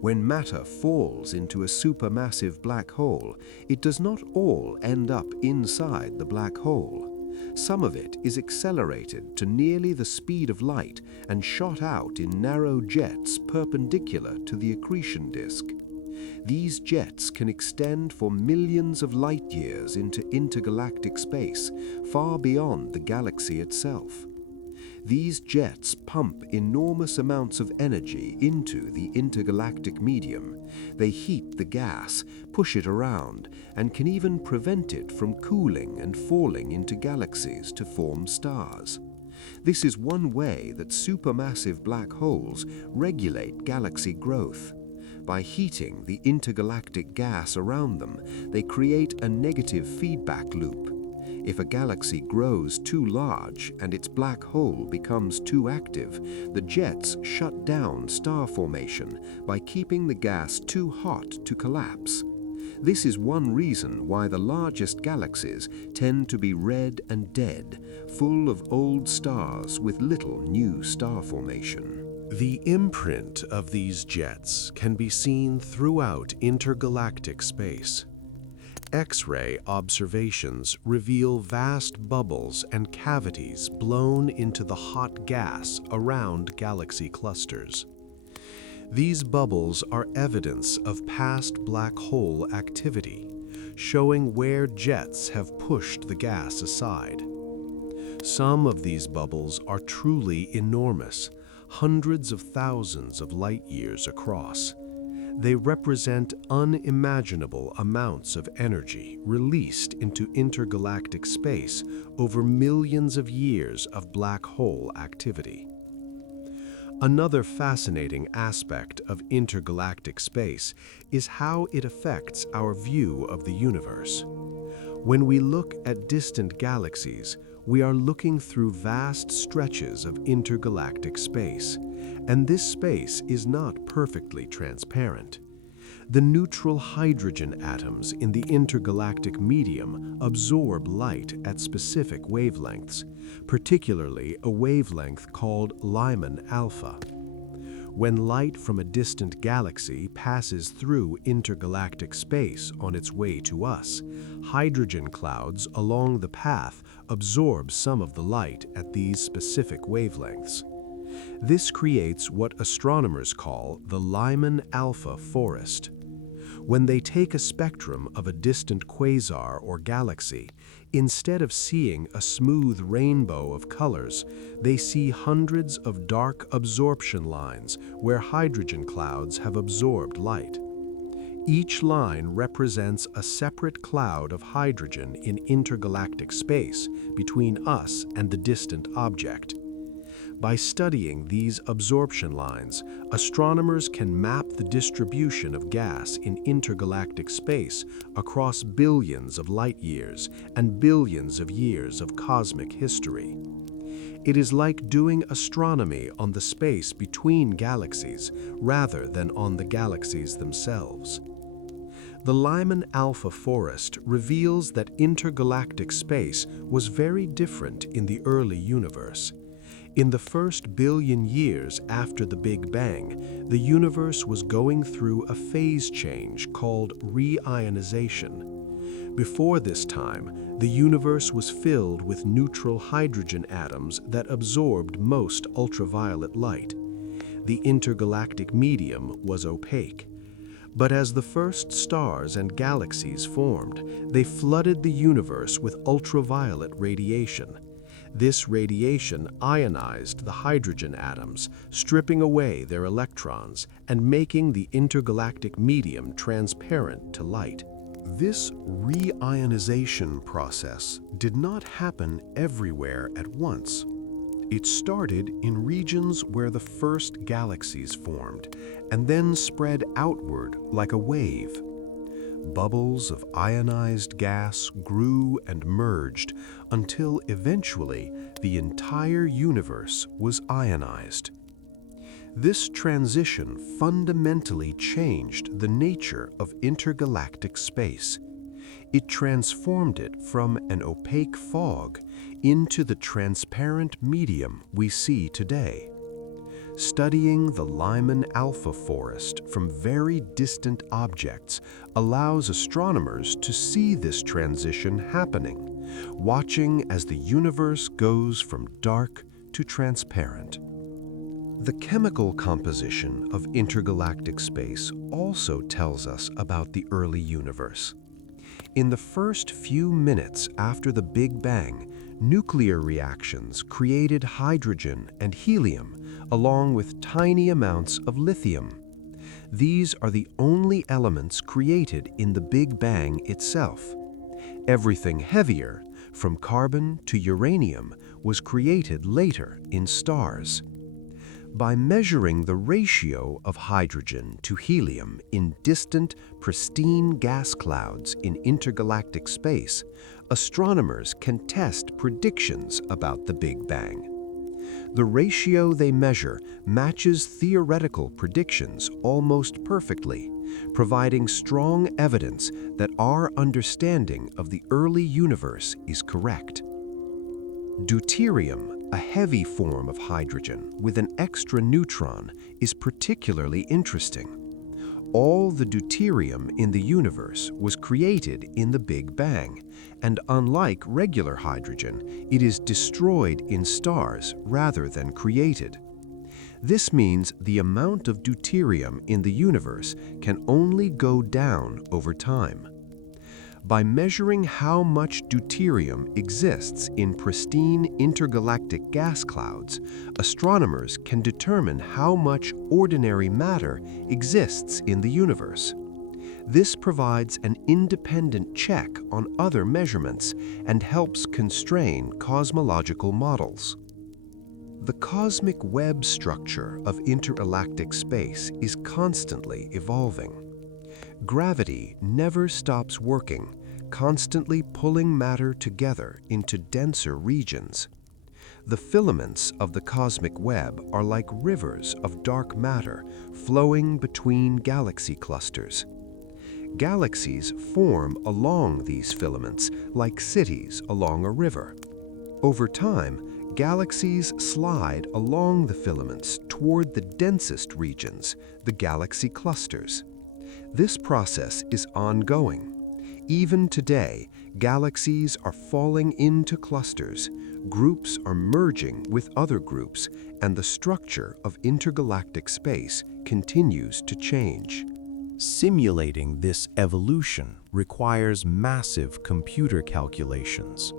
When matter falls into a supermassive black hole, it does not all end up inside the black hole. Some of it is accelerated to nearly the speed of light and shot out in narrow jets perpendicular to the accretion disk. These jets can extend for millions of light years into intergalactic space, far beyond the galaxy itself. These jets pump enormous amounts of energy into the intergalactic medium. They heat the gas, push it around, and can even prevent it from cooling and falling into galaxies to form stars. This is one way that supermassive black holes regulate galaxy growth. By heating the intergalactic gas around them, they create a negative feedback loop. If a galaxy grows too large and its black hole becomes too active, the jets shut down star formation by keeping the gas too hot to collapse. This is one reason why the largest galaxies tend to be red and dead, full of old stars with little new star formation. The imprint of these jets can be seen throughout intergalactic space. X-ray observations reveal vast bubbles and cavities blown into the hot gas around galaxy clusters. These bubbles are evidence of past black hole activity, showing where jets have pushed the gas aside. Some of these bubbles are truly enormous, hundreds of thousands of light years across. They represent unimaginable amounts of energy released into intergalactic space over millions of years of black hole activity. Another fascinating aspect of intergalactic space is how it affects our view of the universe. When we look at distant galaxies, we are looking through vast stretches of intergalactic space, and this space is not perfectly transparent. The neutral hydrogen atoms in the intergalactic medium absorb light at specific wavelengths, particularly a wavelength called Lyman alpha. When light from a distant galaxy passes through intergalactic space on its way to us, hydrogen clouds along the path absorb some of the light at these specific wavelengths. This creates what astronomers call the Lyman alpha forest. When they take a spectrum of a distant quasar or galaxy, instead of seeing a smooth rainbow of colors, they see hundreds of dark absorption lines where hydrogen clouds have absorbed light. Each line represents a separate cloud of hydrogen in intergalactic space between us and the distant object. By studying these absorption lines, astronomers can map the distribution of gas in intergalactic space across billions of light years and billions of years of cosmic history. It is like doing astronomy on the space between galaxies rather than on the galaxies themselves. The Lyman Alpha Forest reveals that intergalactic space was very different in the early universe. In the first billion years after the Big Bang, the universe was going through a phase change called reionization. Before this time, the universe was filled with neutral hydrogen atoms that absorbed most ultraviolet light. The intergalactic medium was opaque. But as the first stars and galaxies formed, they flooded the universe with ultraviolet radiation. This radiation ionized the hydrogen atoms, stripping away their electrons and making the intergalactic medium transparent to light. This reionization process did not happen everywhere at once. It started in regions where the first galaxies formed and then spread outward like a wave. Bubbles of ionized gas grew and merged until eventually the entire universe was ionized. This transition fundamentally changed the nature of intergalactic space. It transformed it from an opaque fog into the transparent medium we see today. Studying the Lyman Alpha Forest from very distant objects allows astronomers to see this transition happening, watching as the universe goes from dark to transparent. The chemical composition of intergalactic space also tells us about the early universe. In the first few minutes after the Big Bang, nuclear reactions created hydrogen and helium, along with tiny amounts of lithium. These are the only elements created in the Big Bang itself. Everything heavier, from carbon to uranium, was created later in stars. By measuring the ratio of hydrogen to helium in distant, pristine gas clouds in intergalactic space, astronomers can test predictions about the Big Bang. The ratio they measure matches theoretical predictions almost perfectly, providing strong evidence that our understanding of the early universe is correct. Deuterium, a heavy form of hydrogen with an extra neutron, is particularly interesting. All the deuterium in the universe was created in the Big Bang, and unlike regular hydrogen, it is destroyed in stars rather than created. This means the amount of deuterium in the universe can only go down over time. By measuring how much deuterium exists in pristine intergalactic gas clouds, astronomers can determine how much ordinary matter exists in the universe. This provides an independent check on other measurements and helps constrain cosmological models. The cosmic web structure of intergalactic space is constantly evolving. Gravity never stops working, constantly pulling matter together into denser regions. The filaments of the cosmic web are like rivers of dark matter flowing between galaxy clusters. Galaxies form along these filaments like cities along a river. Over time, galaxies slide along the filaments toward the densest regions, the galaxy clusters. This process is ongoing. Even today, galaxies are falling into clusters, groups are merging with other groups, and the structure of intergalactic space continues to change. Simulating this evolution requires massive computer calculations.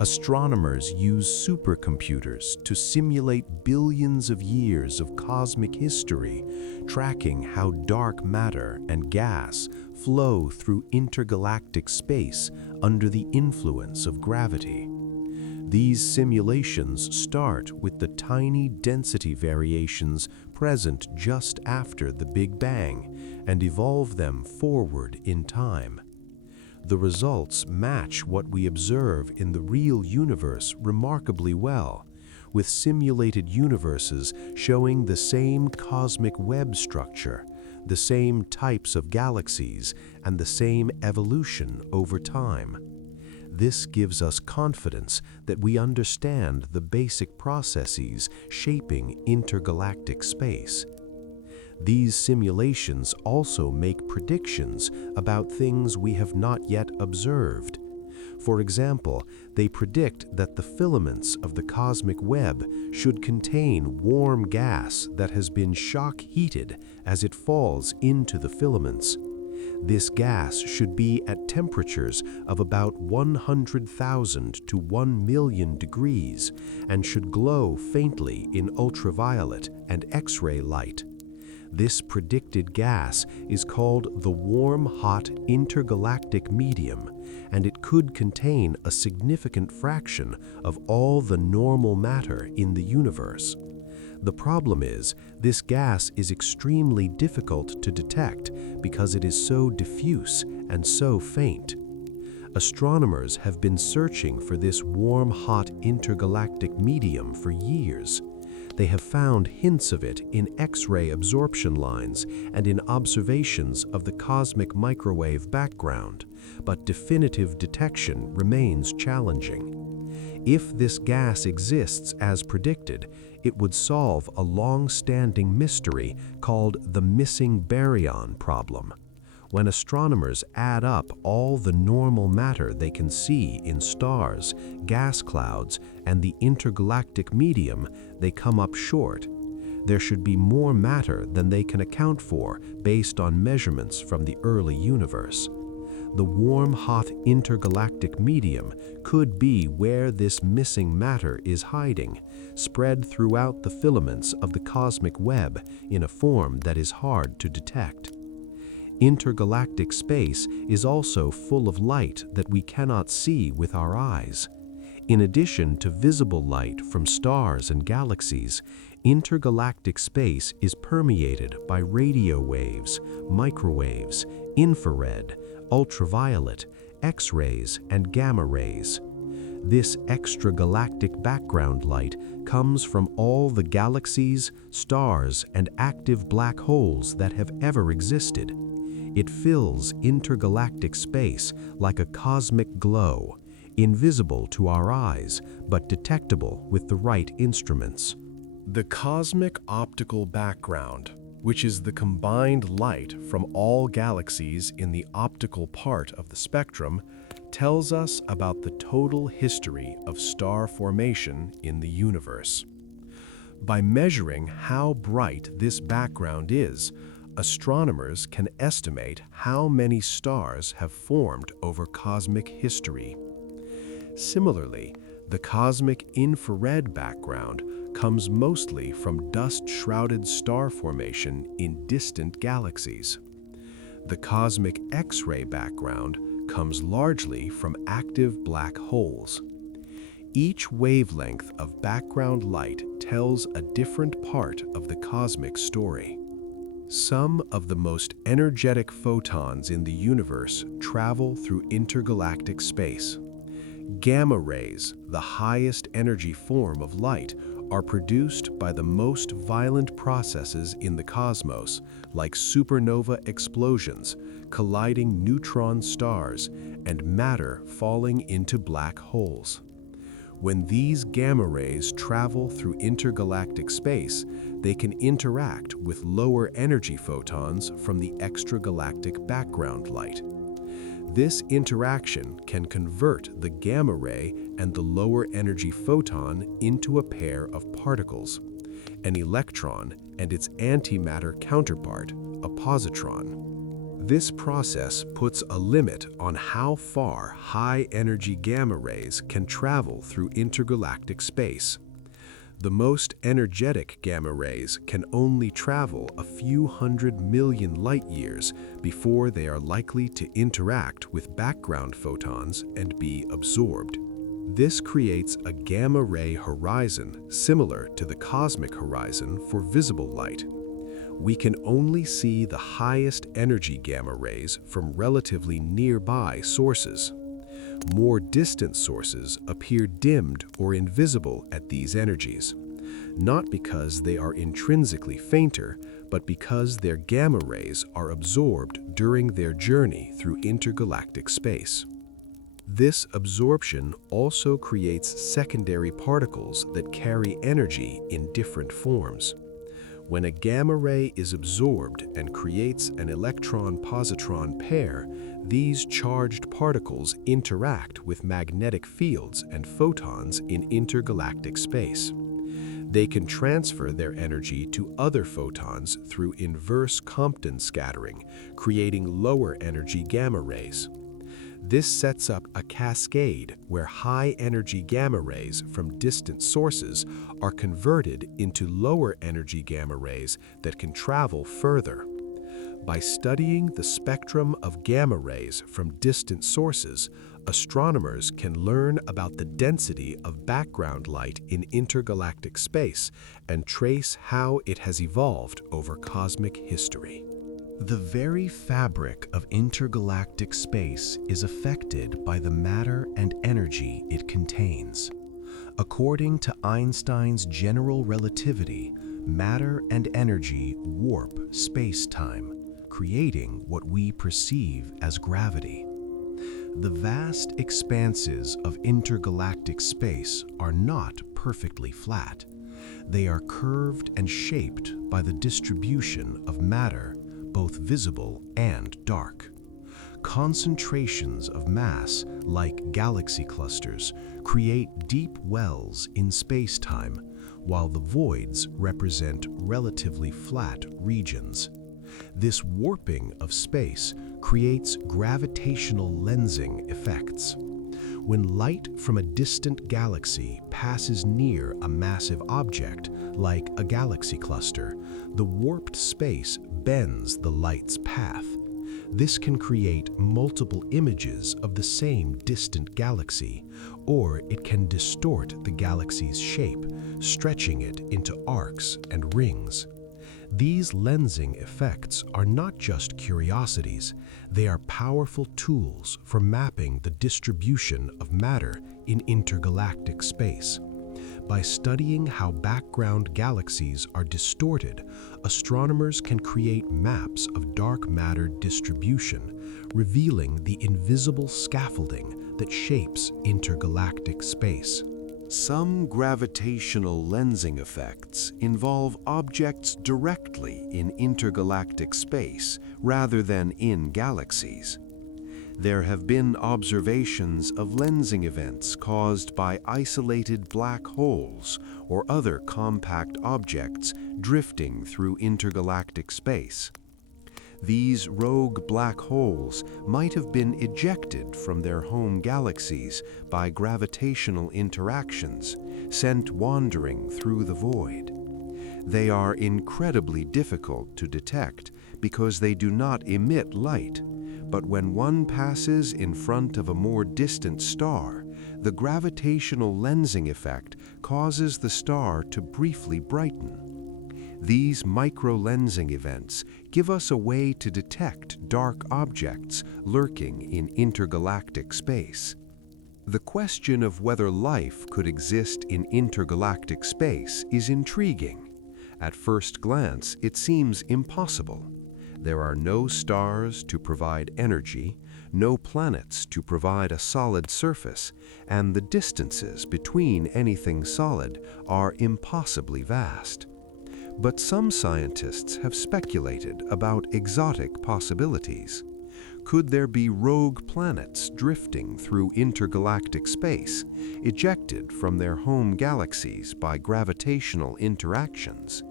Astronomers use supercomputers to simulate billions of years of cosmic history, tracking how dark matter and gas flow through intergalactic space under the influence of gravity. These simulations start with the tiny density variations present just after the Big Bang and evolve them forward in time. The results match what we observe in the real universe remarkably well, with simulated universes showing the same cosmic web structure, the same types of galaxies, and the same evolution over time. This gives us confidence that we understand the basic processes shaping intergalactic space. These simulations also make predictions about things we have not yet observed. For example, they predict that the filaments of the cosmic web should contain warm gas that has been shock-heated as it falls into the filaments. This gas should be at temperatures of about 100,000 to 1 million degrees and should glow faintly in ultraviolet and X-ray light. This predicted gas is called the warm-hot intergalactic medium, and it could contain a significant fraction of all the normal matter in the universe. The problem is, this gas is extremely difficult to detect because it is so diffuse and so faint. Astronomers have been searching for this warm-hot intergalactic medium for years. They have found hints of it in X-ray absorption lines and in observations of the cosmic microwave background, but definitive detection remains challenging. If this gas exists as predicted, it would solve a long-standing mystery called the missing baryon problem. When astronomers add up all the normal matter they can see in stars, gas clouds, and the intergalactic medium, they come up short. There should be more matter than they can account for based on measurements from the early universe. The warm-hot intergalactic medium could be where this missing matter is hiding, spread throughout the filaments of the cosmic web in a form that is hard to detect. Intergalactic space is also full of light that we cannot see with our eyes. In addition to visible light from stars and galaxies, intergalactic space is permeated by radio waves, microwaves, infrared, ultraviolet, X-rays, and gamma rays. This extragalactic background light comes from all the galaxies, stars, and active black holes that have ever existed. It fills intergalactic space like a cosmic glow, invisible to our eyes, but detectable with the right instruments. The cosmic optical background, which is the combined light from all galaxies in the optical part of the spectrum, tells us about the total history of star formation in the universe. By measuring how bright this background is, astronomers can estimate how many stars have formed over cosmic history. Similarly, the cosmic infrared background comes mostly from dust-shrouded star formation in distant galaxies. The cosmic X-ray background comes largely from active black holes. Each wavelength of background light tells a different part of the cosmic story. Some of the most energetic photons in the universe travel through intergalactic space. Gamma rays, the highest energy form of light, are produced by the most violent processes in the cosmos, like supernova explosions, colliding neutron stars, and matter falling into black holes. When these gamma rays travel through intergalactic space, they can interact with lower energy photons from the extragalactic background light. This interaction can convert the gamma ray and the lower energy photon into a pair of particles, an electron and its antimatter counterpart, a positron. This process puts a limit on how far high-energy gamma rays can travel through intergalactic space. The most energetic gamma rays can only travel a few 100 million light-years before they are likely to interact with background photons and be absorbed. This creates a gamma ray horizon similar to the cosmic horizon for visible light. We can only see the highest energy gamma rays from relatively nearby sources. More distant sources appear dimmed or invisible at these energies, not because they are intrinsically fainter, but because their gamma rays are absorbed during their journey through intergalactic space. This absorption also creates secondary particles that carry energy in different forms. When a gamma ray is absorbed and creates an electron-positron pair, these charged particles interact with magnetic fields and photons in intergalactic space. They can transfer their energy to other photons through inverse Compton scattering, creating lower energy gamma rays. This sets up a cascade where high-energy gamma rays from distant sources are converted into lower-energy gamma rays that can travel further. By studying the spectrum of gamma rays from distant sources, astronomers can learn about the density of background light in intergalactic space and trace how it has evolved over cosmic history. The very fabric of intergalactic space is affected by the matter and energy it contains. According to Einstein's general relativity, matter and energy warp space-time, creating what we perceive as gravity. The vast expanses of intergalactic space are not perfectly flat. They are curved and shaped by the distribution of matter, both visible and dark. Concentrations of mass, like galaxy clusters, create deep wells in space-time, while the voids represent relatively flat regions. This warping of space creates gravitational lensing effects. When light from a distant galaxy passes near a massive object, like a galaxy cluster, the warped space bends the light's path. This can create multiple images of the same distant galaxy, or it can distort the galaxy's shape, stretching it into arcs and rings. These lensing effects are not just curiosities, they are powerful tools for mapping the distribution of matter in intergalactic space. By studying how background galaxies are distorted, astronomers can create maps of dark matter distribution, revealing the invisible scaffolding that shapes intergalactic space. Some gravitational lensing effects involve objects directly in intergalactic space rather than in galaxies. There have been observations of lensing events caused by isolated black holes or other compact objects drifting through intergalactic space. These rogue black holes might have been ejected from their home galaxies by gravitational interactions, sent wandering through the void. They are incredibly difficult to detect because they do not emit light, but when one passes in front of a more distant star, the gravitational lensing effect causes the star to briefly brighten. These microlensing events give us a way to detect dark objects lurking in intergalactic space. The question of whether life could exist in intergalactic space is intriguing. At first glance, it seems impossible. There are no stars to provide energy, no planets to provide a solid surface, and the distances between anything solid are impossibly vast. But some scientists have speculated about exotic possibilities. Could there be rogue planets drifting through intergalactic space, ejected from their home galaxies by gravitational interactions?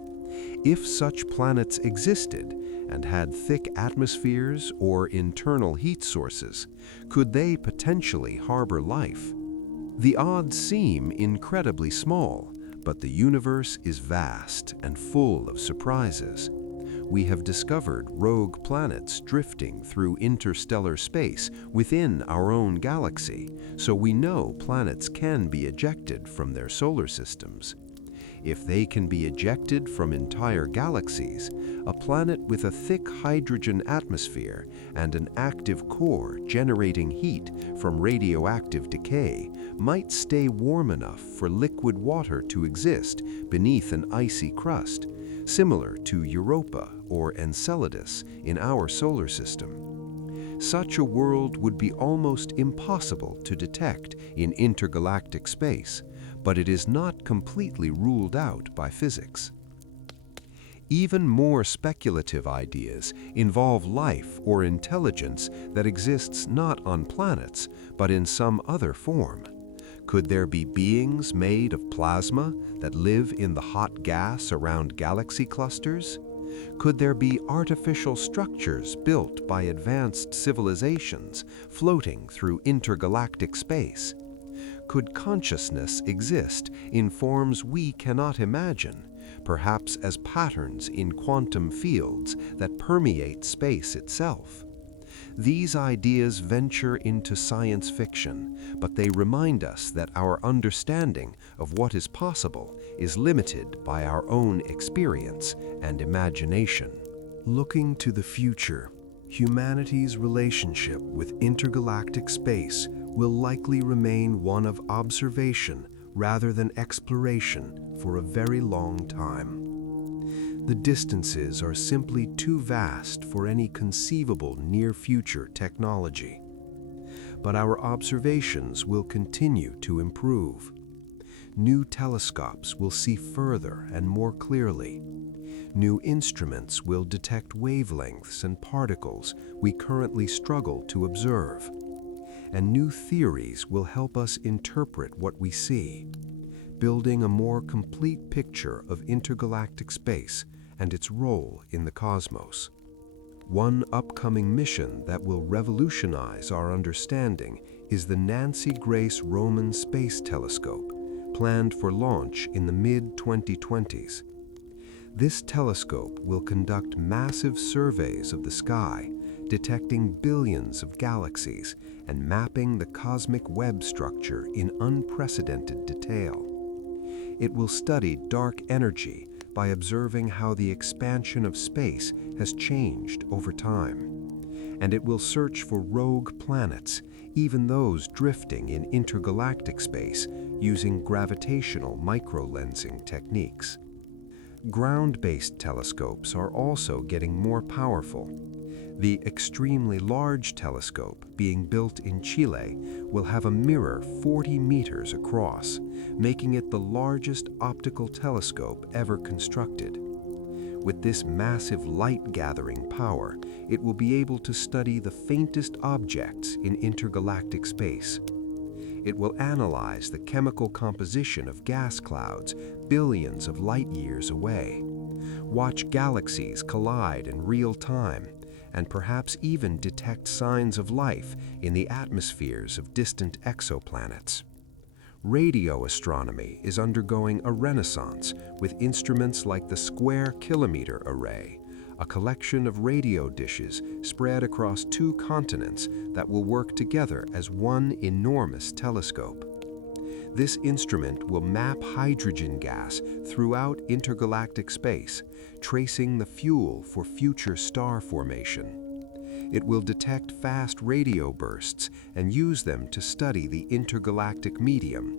If such planets existed, and had thick atmospheres or internal heat sources, could they potentially harbor life? The odds seem incredibly small, but the universe is vast and full of surprises. We have discovered rogue planets drifting through interstellar space within our own galaxy, so we know planets can be ejected from their solar systems. If they can be ejected from entire galaxies, a planet with a thick hydrogen atmosphere and an active core generating heat from radioactive decay might stay warm enough for liquid water to exist beneath an icy crust, similar to Europa or Enceladus in our solar system. Such a world would be almost impossible to detect in intergalactic space, but it is not completely ruled out by physics. Even more speculative ideas involve life or intelligence that exists not on planets, but in some other form. Could there be beings made of plasma that live in the hot gas around galaxy clusters? Could there be artificial structures built by advanced civilizations floating through intergalactic space? Could consciousness exist in forms we cannot imagine, perhaps as patterns in quantum fields that permeate space itself? These ideas venture into science fiction, but they remind us that our understanding of what is possible is limited by our own experience and imagination. Looking to the future, humanity's relationship with intergalactic space will likely remain one of observation rather than exploration for a very long time. The distances are simply too vast for any conceivable near-future technology. But our observations will continue to improve. New telescopes will see further and more clearly. New instruments will detect wavelengths and particles we currently struggle to observe. And new theories will help us interpret what we see, building a more complete picture of intergalactic space and its role in the cosmos. One upcoming mission that will revolutionize our understanding is the Nancy Grace Roman Space Telescope, planned for launch in the mid-2020s. This telescope will conduct massive surveys of the sky, detecting billions of galaxies and mapping the cosmic web structure in unprecedented detail. It will study dark energy by observing how the expansion of space has changed over time. And it will search for rogue planets, even those drifting in intergalactic space, using gravitational microlensing techniques. Ground-based telescopes are also getting more powerful. The extremely large telescope being built in Chile will have a mirror 40 meters across, making it the largest optical telescope ever constructed. With this massive light-gathering power, it will be able to study the faintest objects in intergalactic space. It will analyze the chemical composition of gas clouds billions of light years away, watch galaxies collide in real time, and perhaps even detect signs of life in the atmospheres of distant exoplanets. Radio astronomy is undergoing a renaissance with instruments like the Square Kilometer Array, a collection of radio dishes spread across 2 continents that will work together as one enormous telescope. This instrument will map hydrogen gas throughout intergalactic space, tracing the fuel for future star formation. It will detect fast radio bursts and use them to study the intergalactic medium.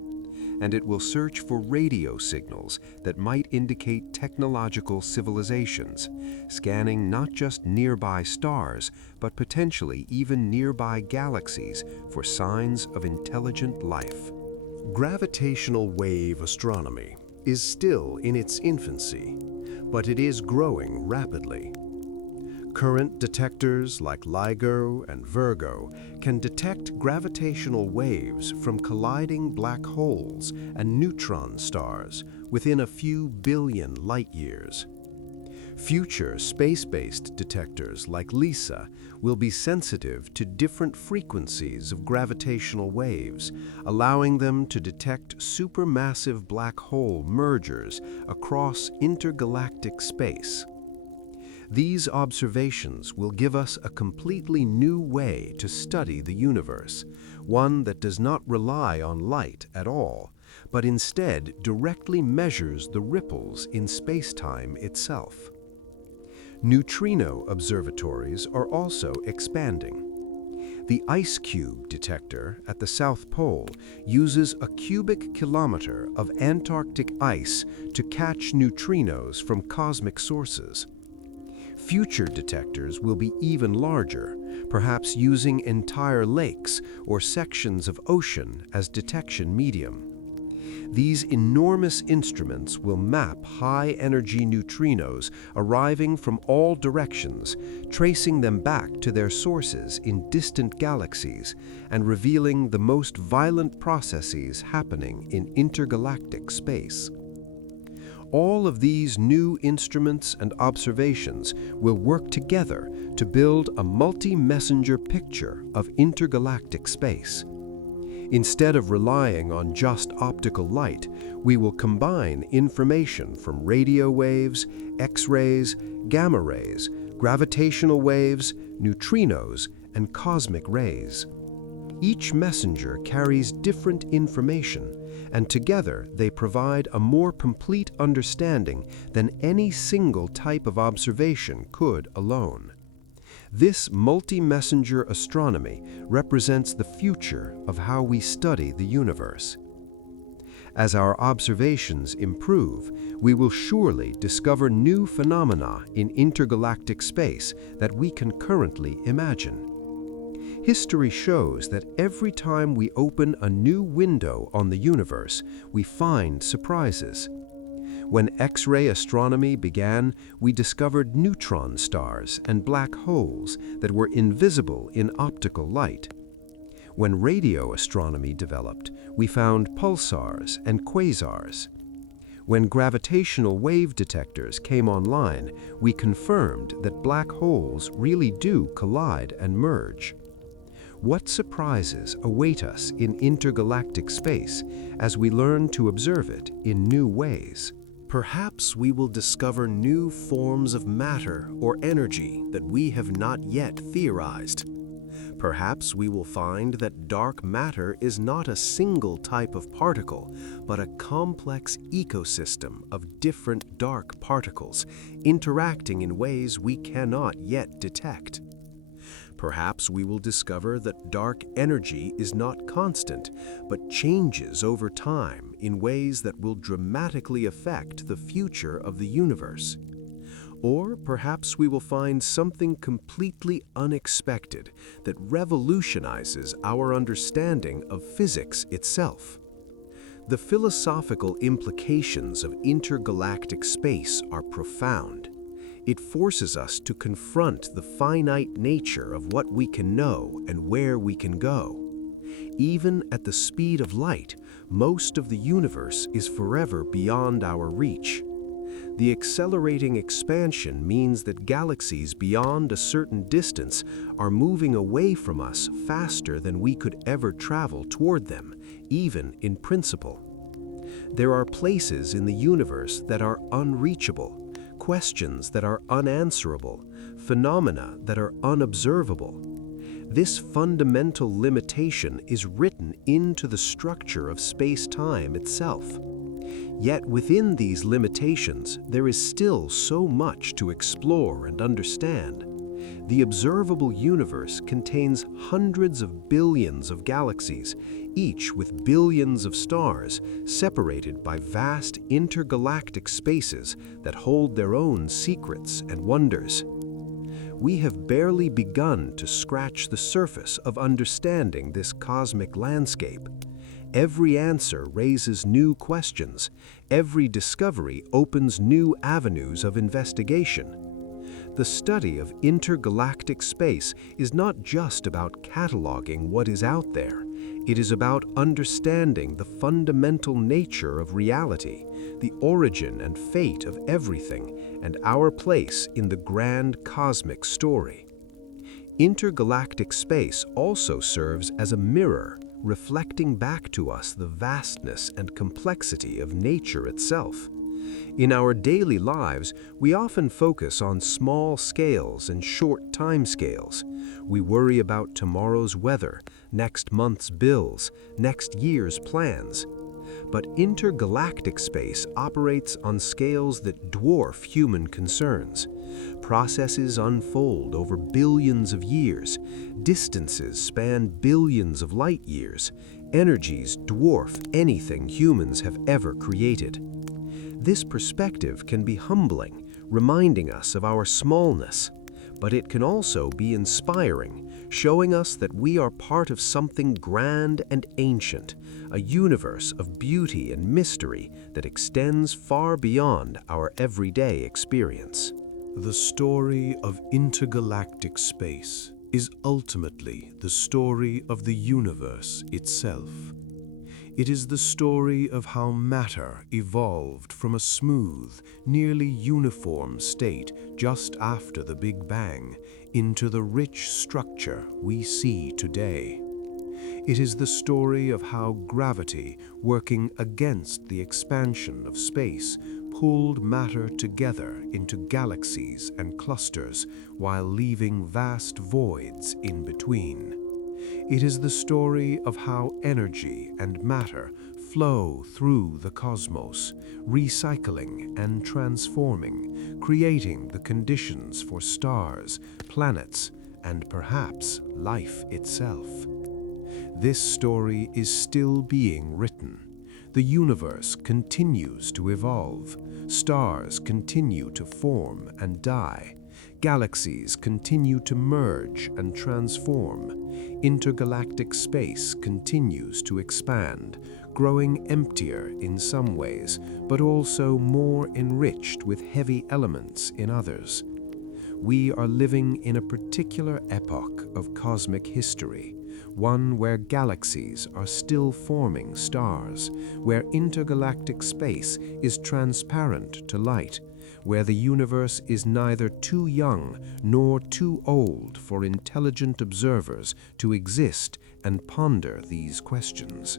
And it will search for radio signals that might indicate technological civilizations, scanning not just nearby stars, but potentially even nearby galaxies for signs of intelligent life. Gravitational wave astronomy is still in its infancy, but it is growing rapidly. Current detectors like LIGO and Virgo can detect gravitational waves from colliding black holes and neutron stars within a few billion light years. Future space-based detectors like LISA will be sensitive to different frequencies of gravitational waves, allowing them to detect supermassive black hole mergers across intergalactic space. These observations will give us a completely new way to study the universe, one that does not rely on light at all, but instead directly measures the ripples in space-time itself. Neutrino observatories are also expanding. The Ice Cube detector at the South Pole uses a cubic kilometer of Antarctic ice to catch neutrinos from cosmic sources. Future detectors will be even larger, perhaps using entire lakes or sections of ocean as detection medium. These enormous instruments will map high-energy neutrinos arriving from all directions, tracing them back to their sources in distant galaxies and revealing the most violent processes happening in intergalactic space. All of these new instruments and observations will work together to build a multi-messenger picture of intergalactic space. Instead of relying on just optical light, we will combine information from radio waves, X-rays, gamma rays, gravitational waves, neutrinos, and cosmic rays. Each messenger carries different information, and together they provide a more complete understanding than any single type of observation could alone. This multi-messenger astronomy represents the future of how we study the universe. As our observations improve, we will surely discover new phenomena in intergalactic space that we can currently imagine. History shows that every time we open a new window on the universe, we find surprises. When X-ray astronomy began, we discovered neutron stars and black holes that were invisible in optical light. When radio astronomy developed, we found pulsars and quasars. When gravitational wave detectors came online, we confirmed that black holes really do collide and merge. What surprises await us in intergalactic space as we learn to observe it in new ways? Perhaps we will discover new forms of matter or energy that we have not yet theorized. Perhaps we will find that dark matter is not a single type of particle, but a complex ecosystem of different dark particles interacting in ways we cannot yet detect. Perhaps we will discover that dark energy is not constant, but changes over time in ways that will dramatically affect the future of the universe. Or perhaps we will find something completely unexpected that revolutionizes our understanding of physics itself. The philosophical implications of intergalactic space are profound. It forces us to confront the finite nature of what we can know and where we can go. Even at the speed of light, most of the universe is forever beyond our reach. The accelerating expansion means that galaxies beyond a certain distance are moving away from us faster than we could ever travel toward them, even in principle. There are places in the universe that are unreachable, questions that are unanswerable, phenomena that are unobservable. This fundamental limitation is written into the structure of space-time itself. Yet within these limitations, there is still so much to explore and understand. The observable universe contains hundreds of billions of galaxies, each with billions of stars, separated by vast intergalactic spaces that hold their own secrets and wonders. We have barely begun to scratch the surface of understanding this cosmic landscape. Every answer raises new questions. Every discovery opens new avenues of investigation. The study of intergalactic space is not just about cataloging what is out there. It is about understanding the fundamental nature of reality, the origin and fate of everything, and our place in the grand cosmic story. Intergalactic space also serves as a mirror, reflecting back to us the vastness and complexity of nature itself. In our daily lives, we often focus on small scales and short time scales. We worry about tomorrow's weather, next month's bills, next year's plans. But intergalactic space operates on scales that dwarf human concerns. Processes unfold over billions of years. Distances span billions of light years. Energies dwarf anything humans have ever created. This perspective can be humbling, reminding us of our smallness, but it can also be inspiring, showing us that we are part of something grand and ancient, a universe of beauty and mystery that extends far beyond our everyday experience. The story of intergalactic space is ultimately the story of the universe itself. It is the story of how matter evolved from a smooth, nearly uniform state just after the Big Bang into the rich structure we see today. It is the story of how gravity, working against the expansion of space, pulled matter together into galaxies and clusters while leaving vast voids in between. It is the story of how energy and matter flow through the cosmos, recycling and transforming, creating the conditions for stars, planets, and perhaps life itself. This story is still being written. The universe continues to evolve. Stars continue to form and die. Galaxies continue to merge and transform. Intergalactic space continues to expand, growing emptier in some ways, but also more enriched with heavy elements in others. We are living in a particular epoch of cosmic history, one where galaxies are still forming stars, where intergalactic space is transparent to light, where the universe is neither too young nor too old for intelligent observers to exist and ponder these questions.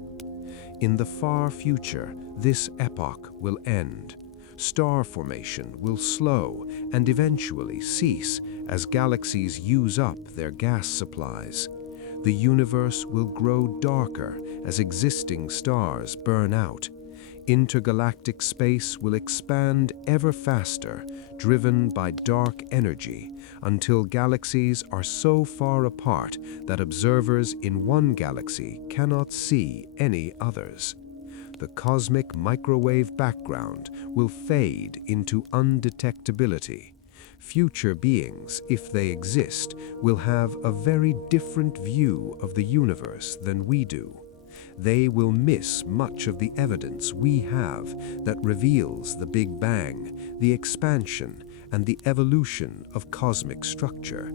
In the far future, this epoch will end. Star formation will slow and eventually cease as galaxies use up their gas supplies. The universe will grow darker as existing stars burn out. Intergalactic space will expand ever faster, driven by dark energy, until galaxies are so far apart that observers in one galaxy cannot see any others. The cosmic microwave background will fade into undetectability. Future beings, if they exist, will have a very different view of the universe than we do. They will miss much of the evidence we have that reveals the Big Bang, the expansion, and the evolution of cosmic structure.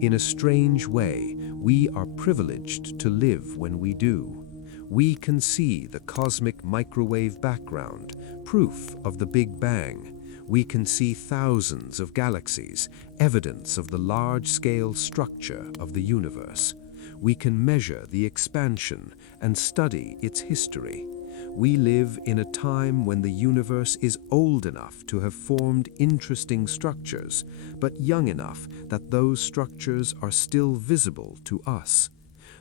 In a strange way, we are privileged to live when we do. We can see the cosmic microwave background, proof of the Big Bang. We can see thousands of galaxies, evidence of the large-scale structure of the universe. We can measure the expansion and study its history. We live in a time when the universe is old enough to have formed interesting structures, but young enough that those structures are still visible to us.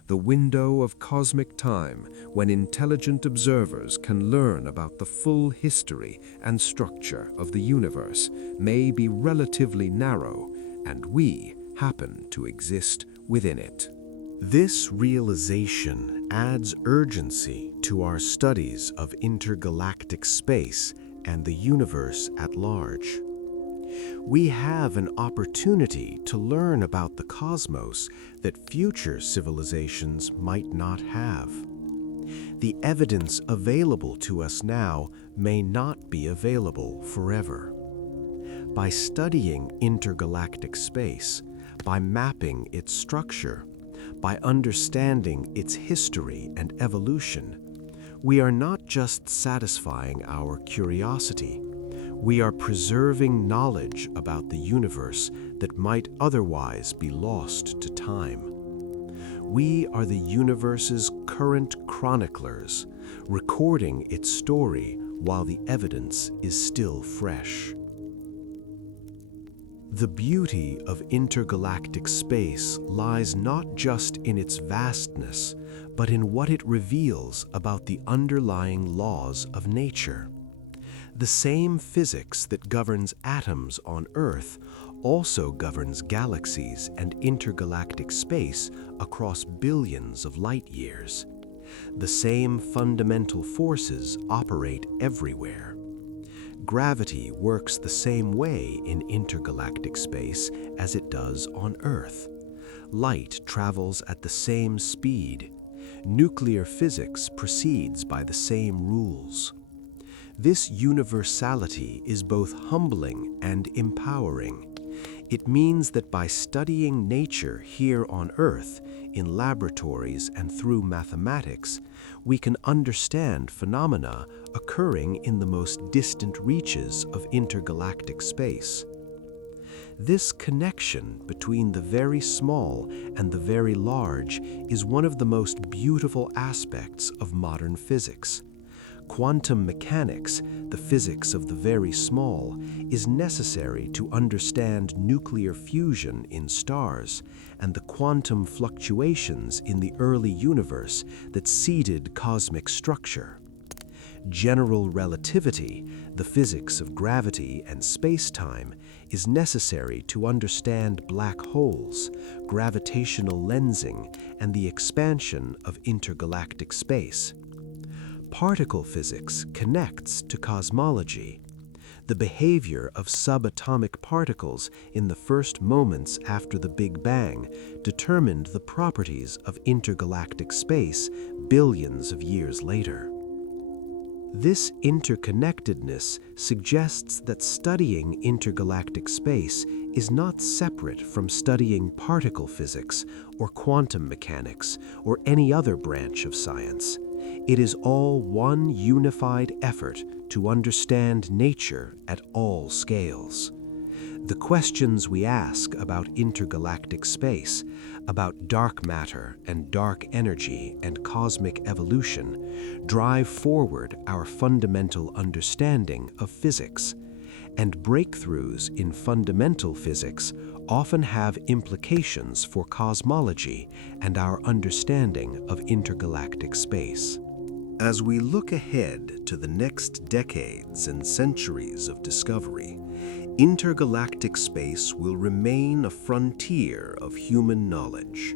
The window of cosmic time when intelligent observers can learn about the full history and structure of the universe may be relatively narrow, and we happen to exist within it. This realization adds urgency to our studies of intergalactic space and the universe at large. We have an opportunity to learn about the cosmos that future civilizations might not have. The evidence available to us now may not be available forever. By studying intergalactic space, by mapping its structure, By understanding its history and evolution, we are not just satisfying our curiosity, we are preserving knowledge about the universe that might otherwise be lost to time. We are the universe's current chroniclers, recording its story while the evidence is still fresh. The beauty of intergalactic space lies not just in its vastness, but in what it reveals about the underlying laws of nature. The same physics that governs atoms on Earth also governs galaxies and intergalactic space across billions of light years. The same fundamental forces operate everywhere. Gravity works the same way in intergalactic space as it does on Earth. Light travels at the same speed. Nuclear physics proceeds by the same rules. This universality is both humbling and empowering. It means that by studying nature here on Earth, in laboratories and through mathematics, we can understand phenomena occurring in the most distant reaches of intergalactic space. This connection between the very small and the very large is one of the most beautiful aspects of modern physics. Quantum mechanics, the physics of the very small, is necessary to understand nuclear fusion in stars and the quantum fluctuations in the early universe that seeded cosmic structure. General relativity, the physics of gravity and space-time, is necessary to understand black holes, gravitational lensing, and the expansion of intergalactic space. Particle physics connects to cosmology. The behavior of subatomic particles in the first moments after the Big Bang determined the properties of intergalactic space billions of years later. This interconnectedness suggests that studying intergalactic space is not separate from studying particle physics or quantum mechanics or any other branch of science. It is all one unified effort to understand nature at all scales. The questions we ask about intergalactic space, about dark matter and dark energy and cosmic evolution, drive forward our fundamental understanding of physics. And breakthroughs in fundamental physics often have implications for cosmology and our understanding of intergalactic space. As we look ahead to the next decades and centuries of discovery, intergalactic space will remain a frontier of human knowledge.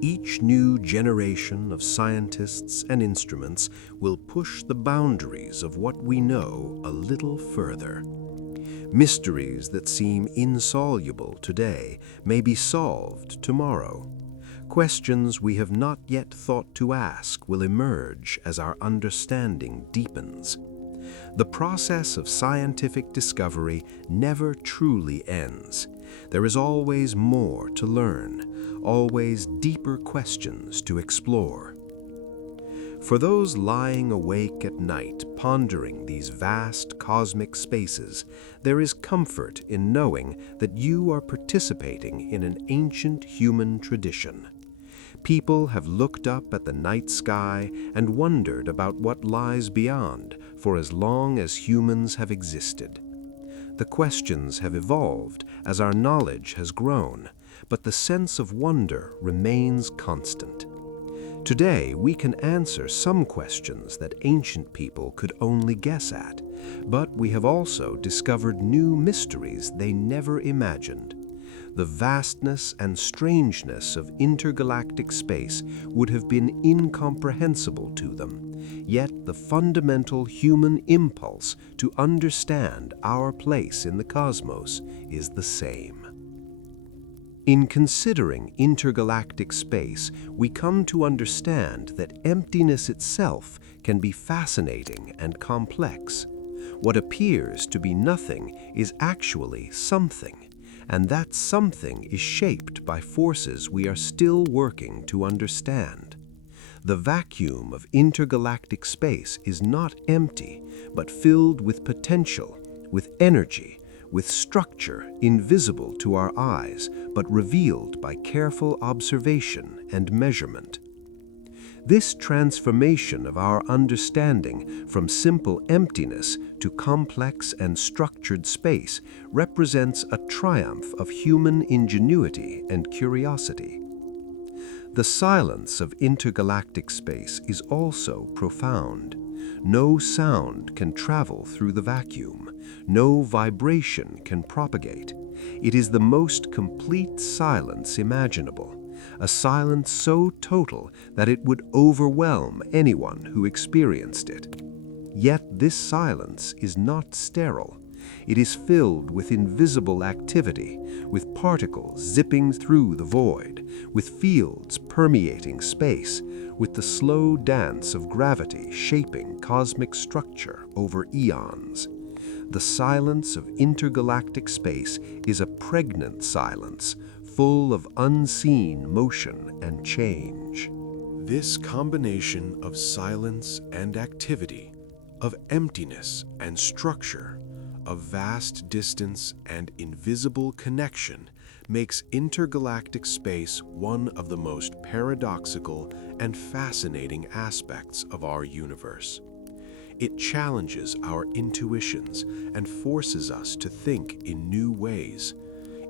Each new generation of scientists and instruments will push the boundaries of what we know a little further. Mysteries that seem insoluble today may be solved tomorrow. Questions we have not yet thought to ask will emerge as our understanding deepens. The process of scientific discovery never truly ends. There is always more to learn, always deeper questions to explore. For those lying awake at night pondering these vast cosmic spaces, there is comfort in knowing that you are participating in an ancient human tradition. People have looked up at the night sky and wondered about what lies beyond for as long as humans have existed. The questions have evolved as our knowledge has grown, but the sense of wonder remains constant. Today, we can answer some questions that ancient people could only guess at, but we have also discovered new mysteries they never imagined. The vastness and strangeness of intergalactic space would have been incomprehensible to them, yet the fundamental human impulse to understand our place in the cosmos is the same. In considering intergalactic space, we come to understand that emptiness itself can be fascinating and complex. What appears to be nothing is actually something, and that something is shaped by forces we are still working to understand. The vacuum of intergalactic space is not empty, but filled with potential, with energy, with structure invisible to our eyes, but revealed by careful observation and measurement. This transformation of our understanding from simple emptiness to complex and structured space represents a triumph of human ingenuity and curiosity. The silence of intergalactic space is also profound. No sound can travel through the vacuum. No vibration can propagate. It is the most complete silence imaginable, a silence so total that it would overwhelm anyone who experienced it. Yet this silence is not sterile. It is filled with invisible activity, with particles zipping through the void, with fields permeating space, with the slow dance of gravity shaping cosmic structure over eons. The silence of intergalactic space is a pregnant silence, full of unseen motion and change. This combination of silence and activity, of emptiness and structure, of vast distance and invisible connection, makes intergalactic space one of the most paradoxical and fascinating aspects of our universe. It challenges our intuitions and forces us to think in new ways.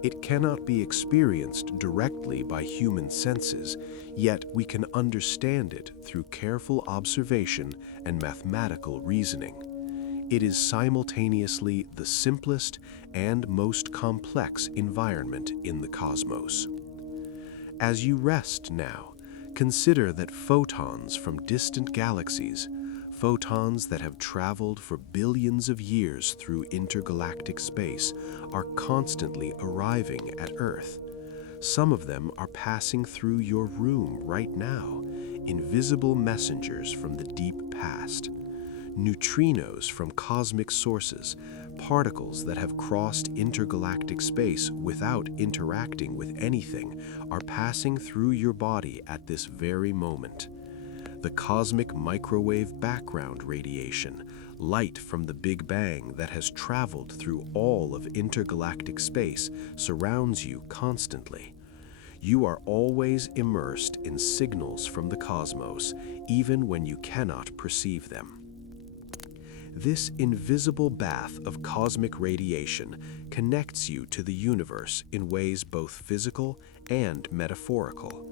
It cannot be experienced directly by human senses, yet we can understand it through careful observation and mathematical reasoning. It is simultaneously the simplest and most complex environment in the cosmos. As you rest now, consider that photons from distant galaxies, photons that have traveled for billions of years through intergalactic space, are constantly arriving at Earth. Some of them are passing through your room right now, invisible messengers from the deep past. Neutrinos from cosmic sources, particles that have crossed intergalactic space without interacting with anything, are passing through your body at this very moment. The cosmic microwave background radiation, light from the Big Bang that has traveled through all of intergalactic space, surrounds you constantly. You are always immersed in signals from the cosmos, even when you cannot perceive them. This invisible bath of cosmic radiation connects you to the universe in ways both physical and metaphorical.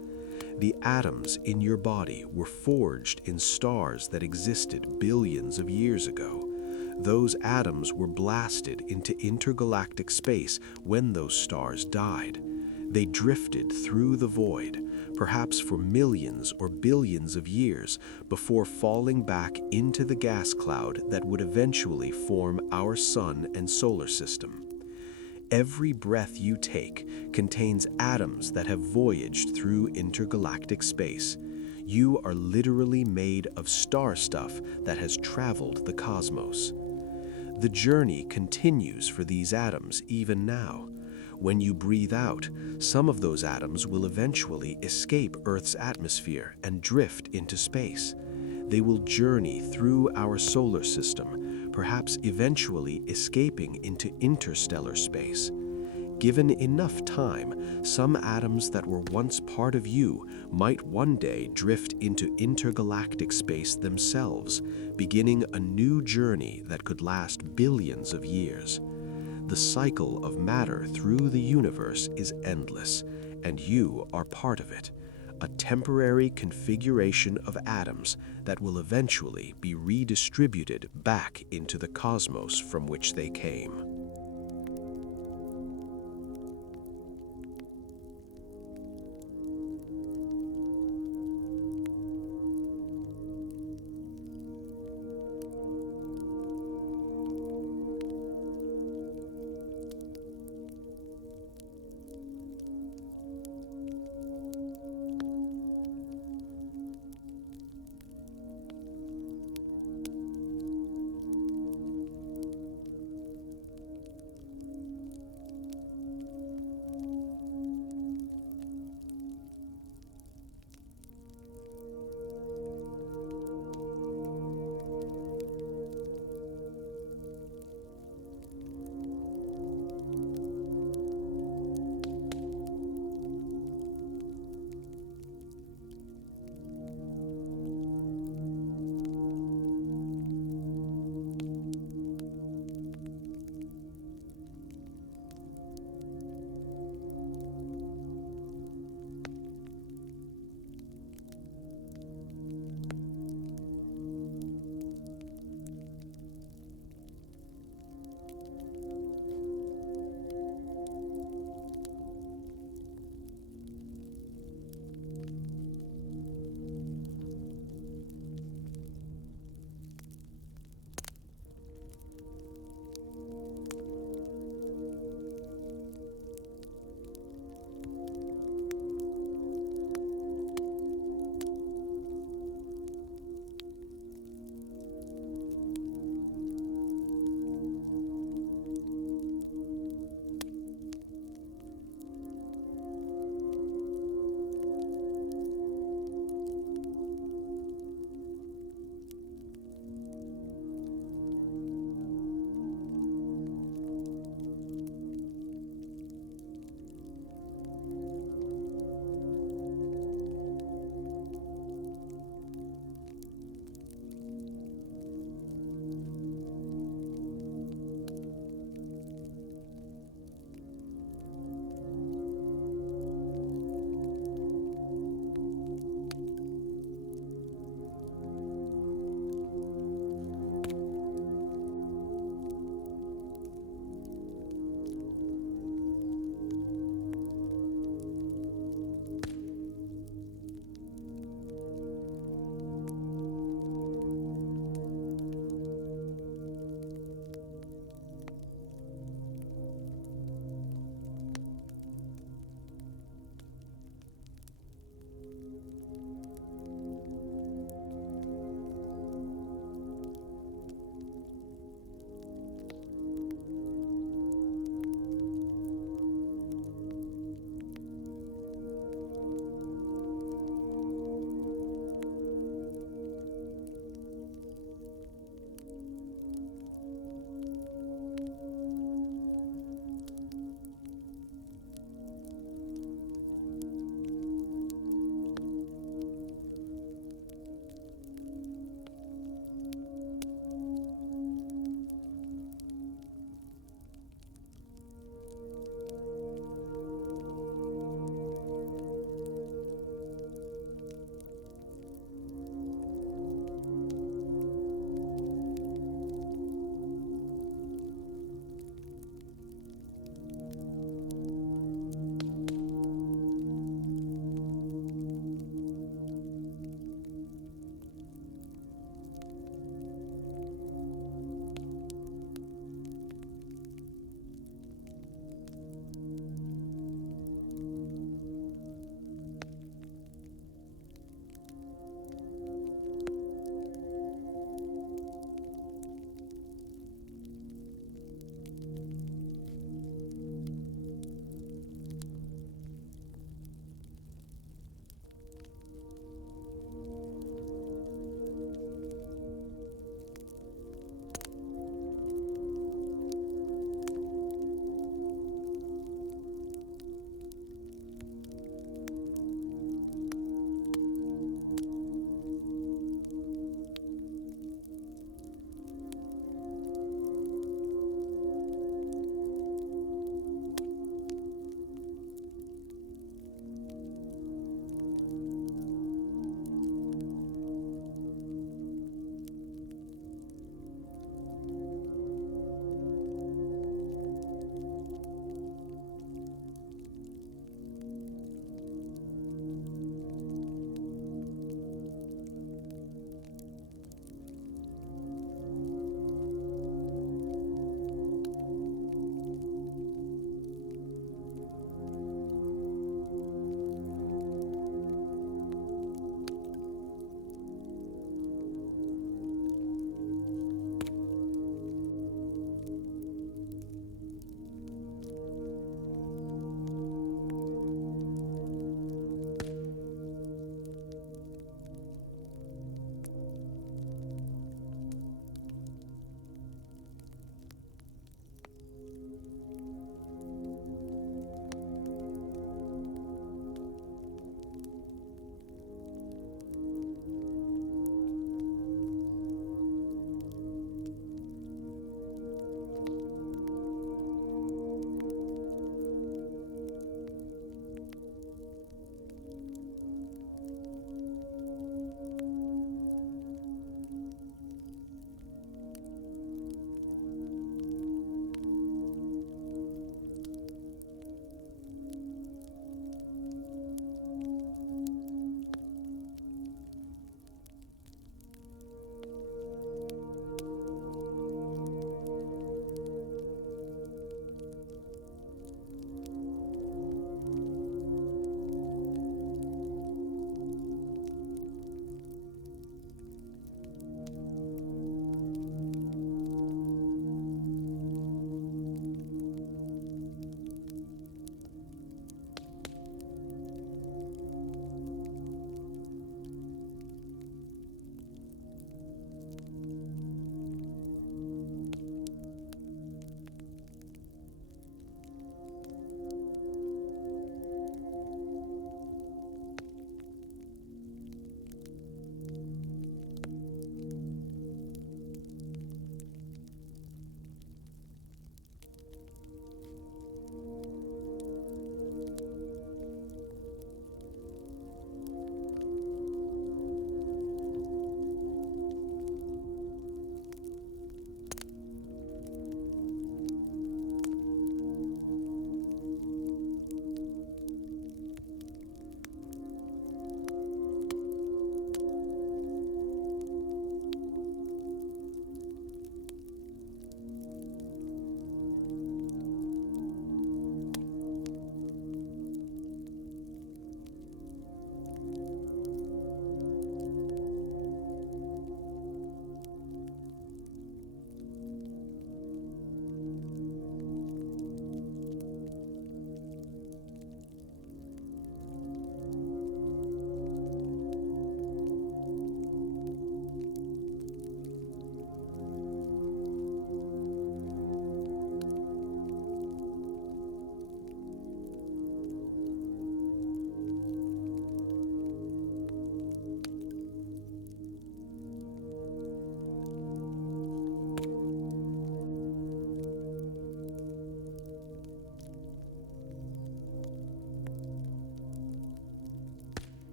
The atoms in your body were forged in stars that existed billions of years ago. Those atoms were blasted into intergalactic space when those stars died. They drifted through the void, perhaps for millions or billions of years, before falling back into the gas cloud that would eventually form our sun and solar system. Every breath you take contains atoms that have voyaged through intergalactic space. You are literally made of star stuff that has traveled the cosmos. The journey continues for these atoms even now. When you breathe out, some of those atoms will eventually escape Earth's atmosphere and drift into space. They will journey through our solar system, perhaps eventually escaping into interstellar space. Given enough time, some atoms that were once part of you might one day drift into intergalactic space themselves, beginning a new journey that could last billions of years. The cycle of matter through the universe is endless, and you are part of it, a temporary configuration of atoms that will eventually be redistributed back into the cosmos from which they came.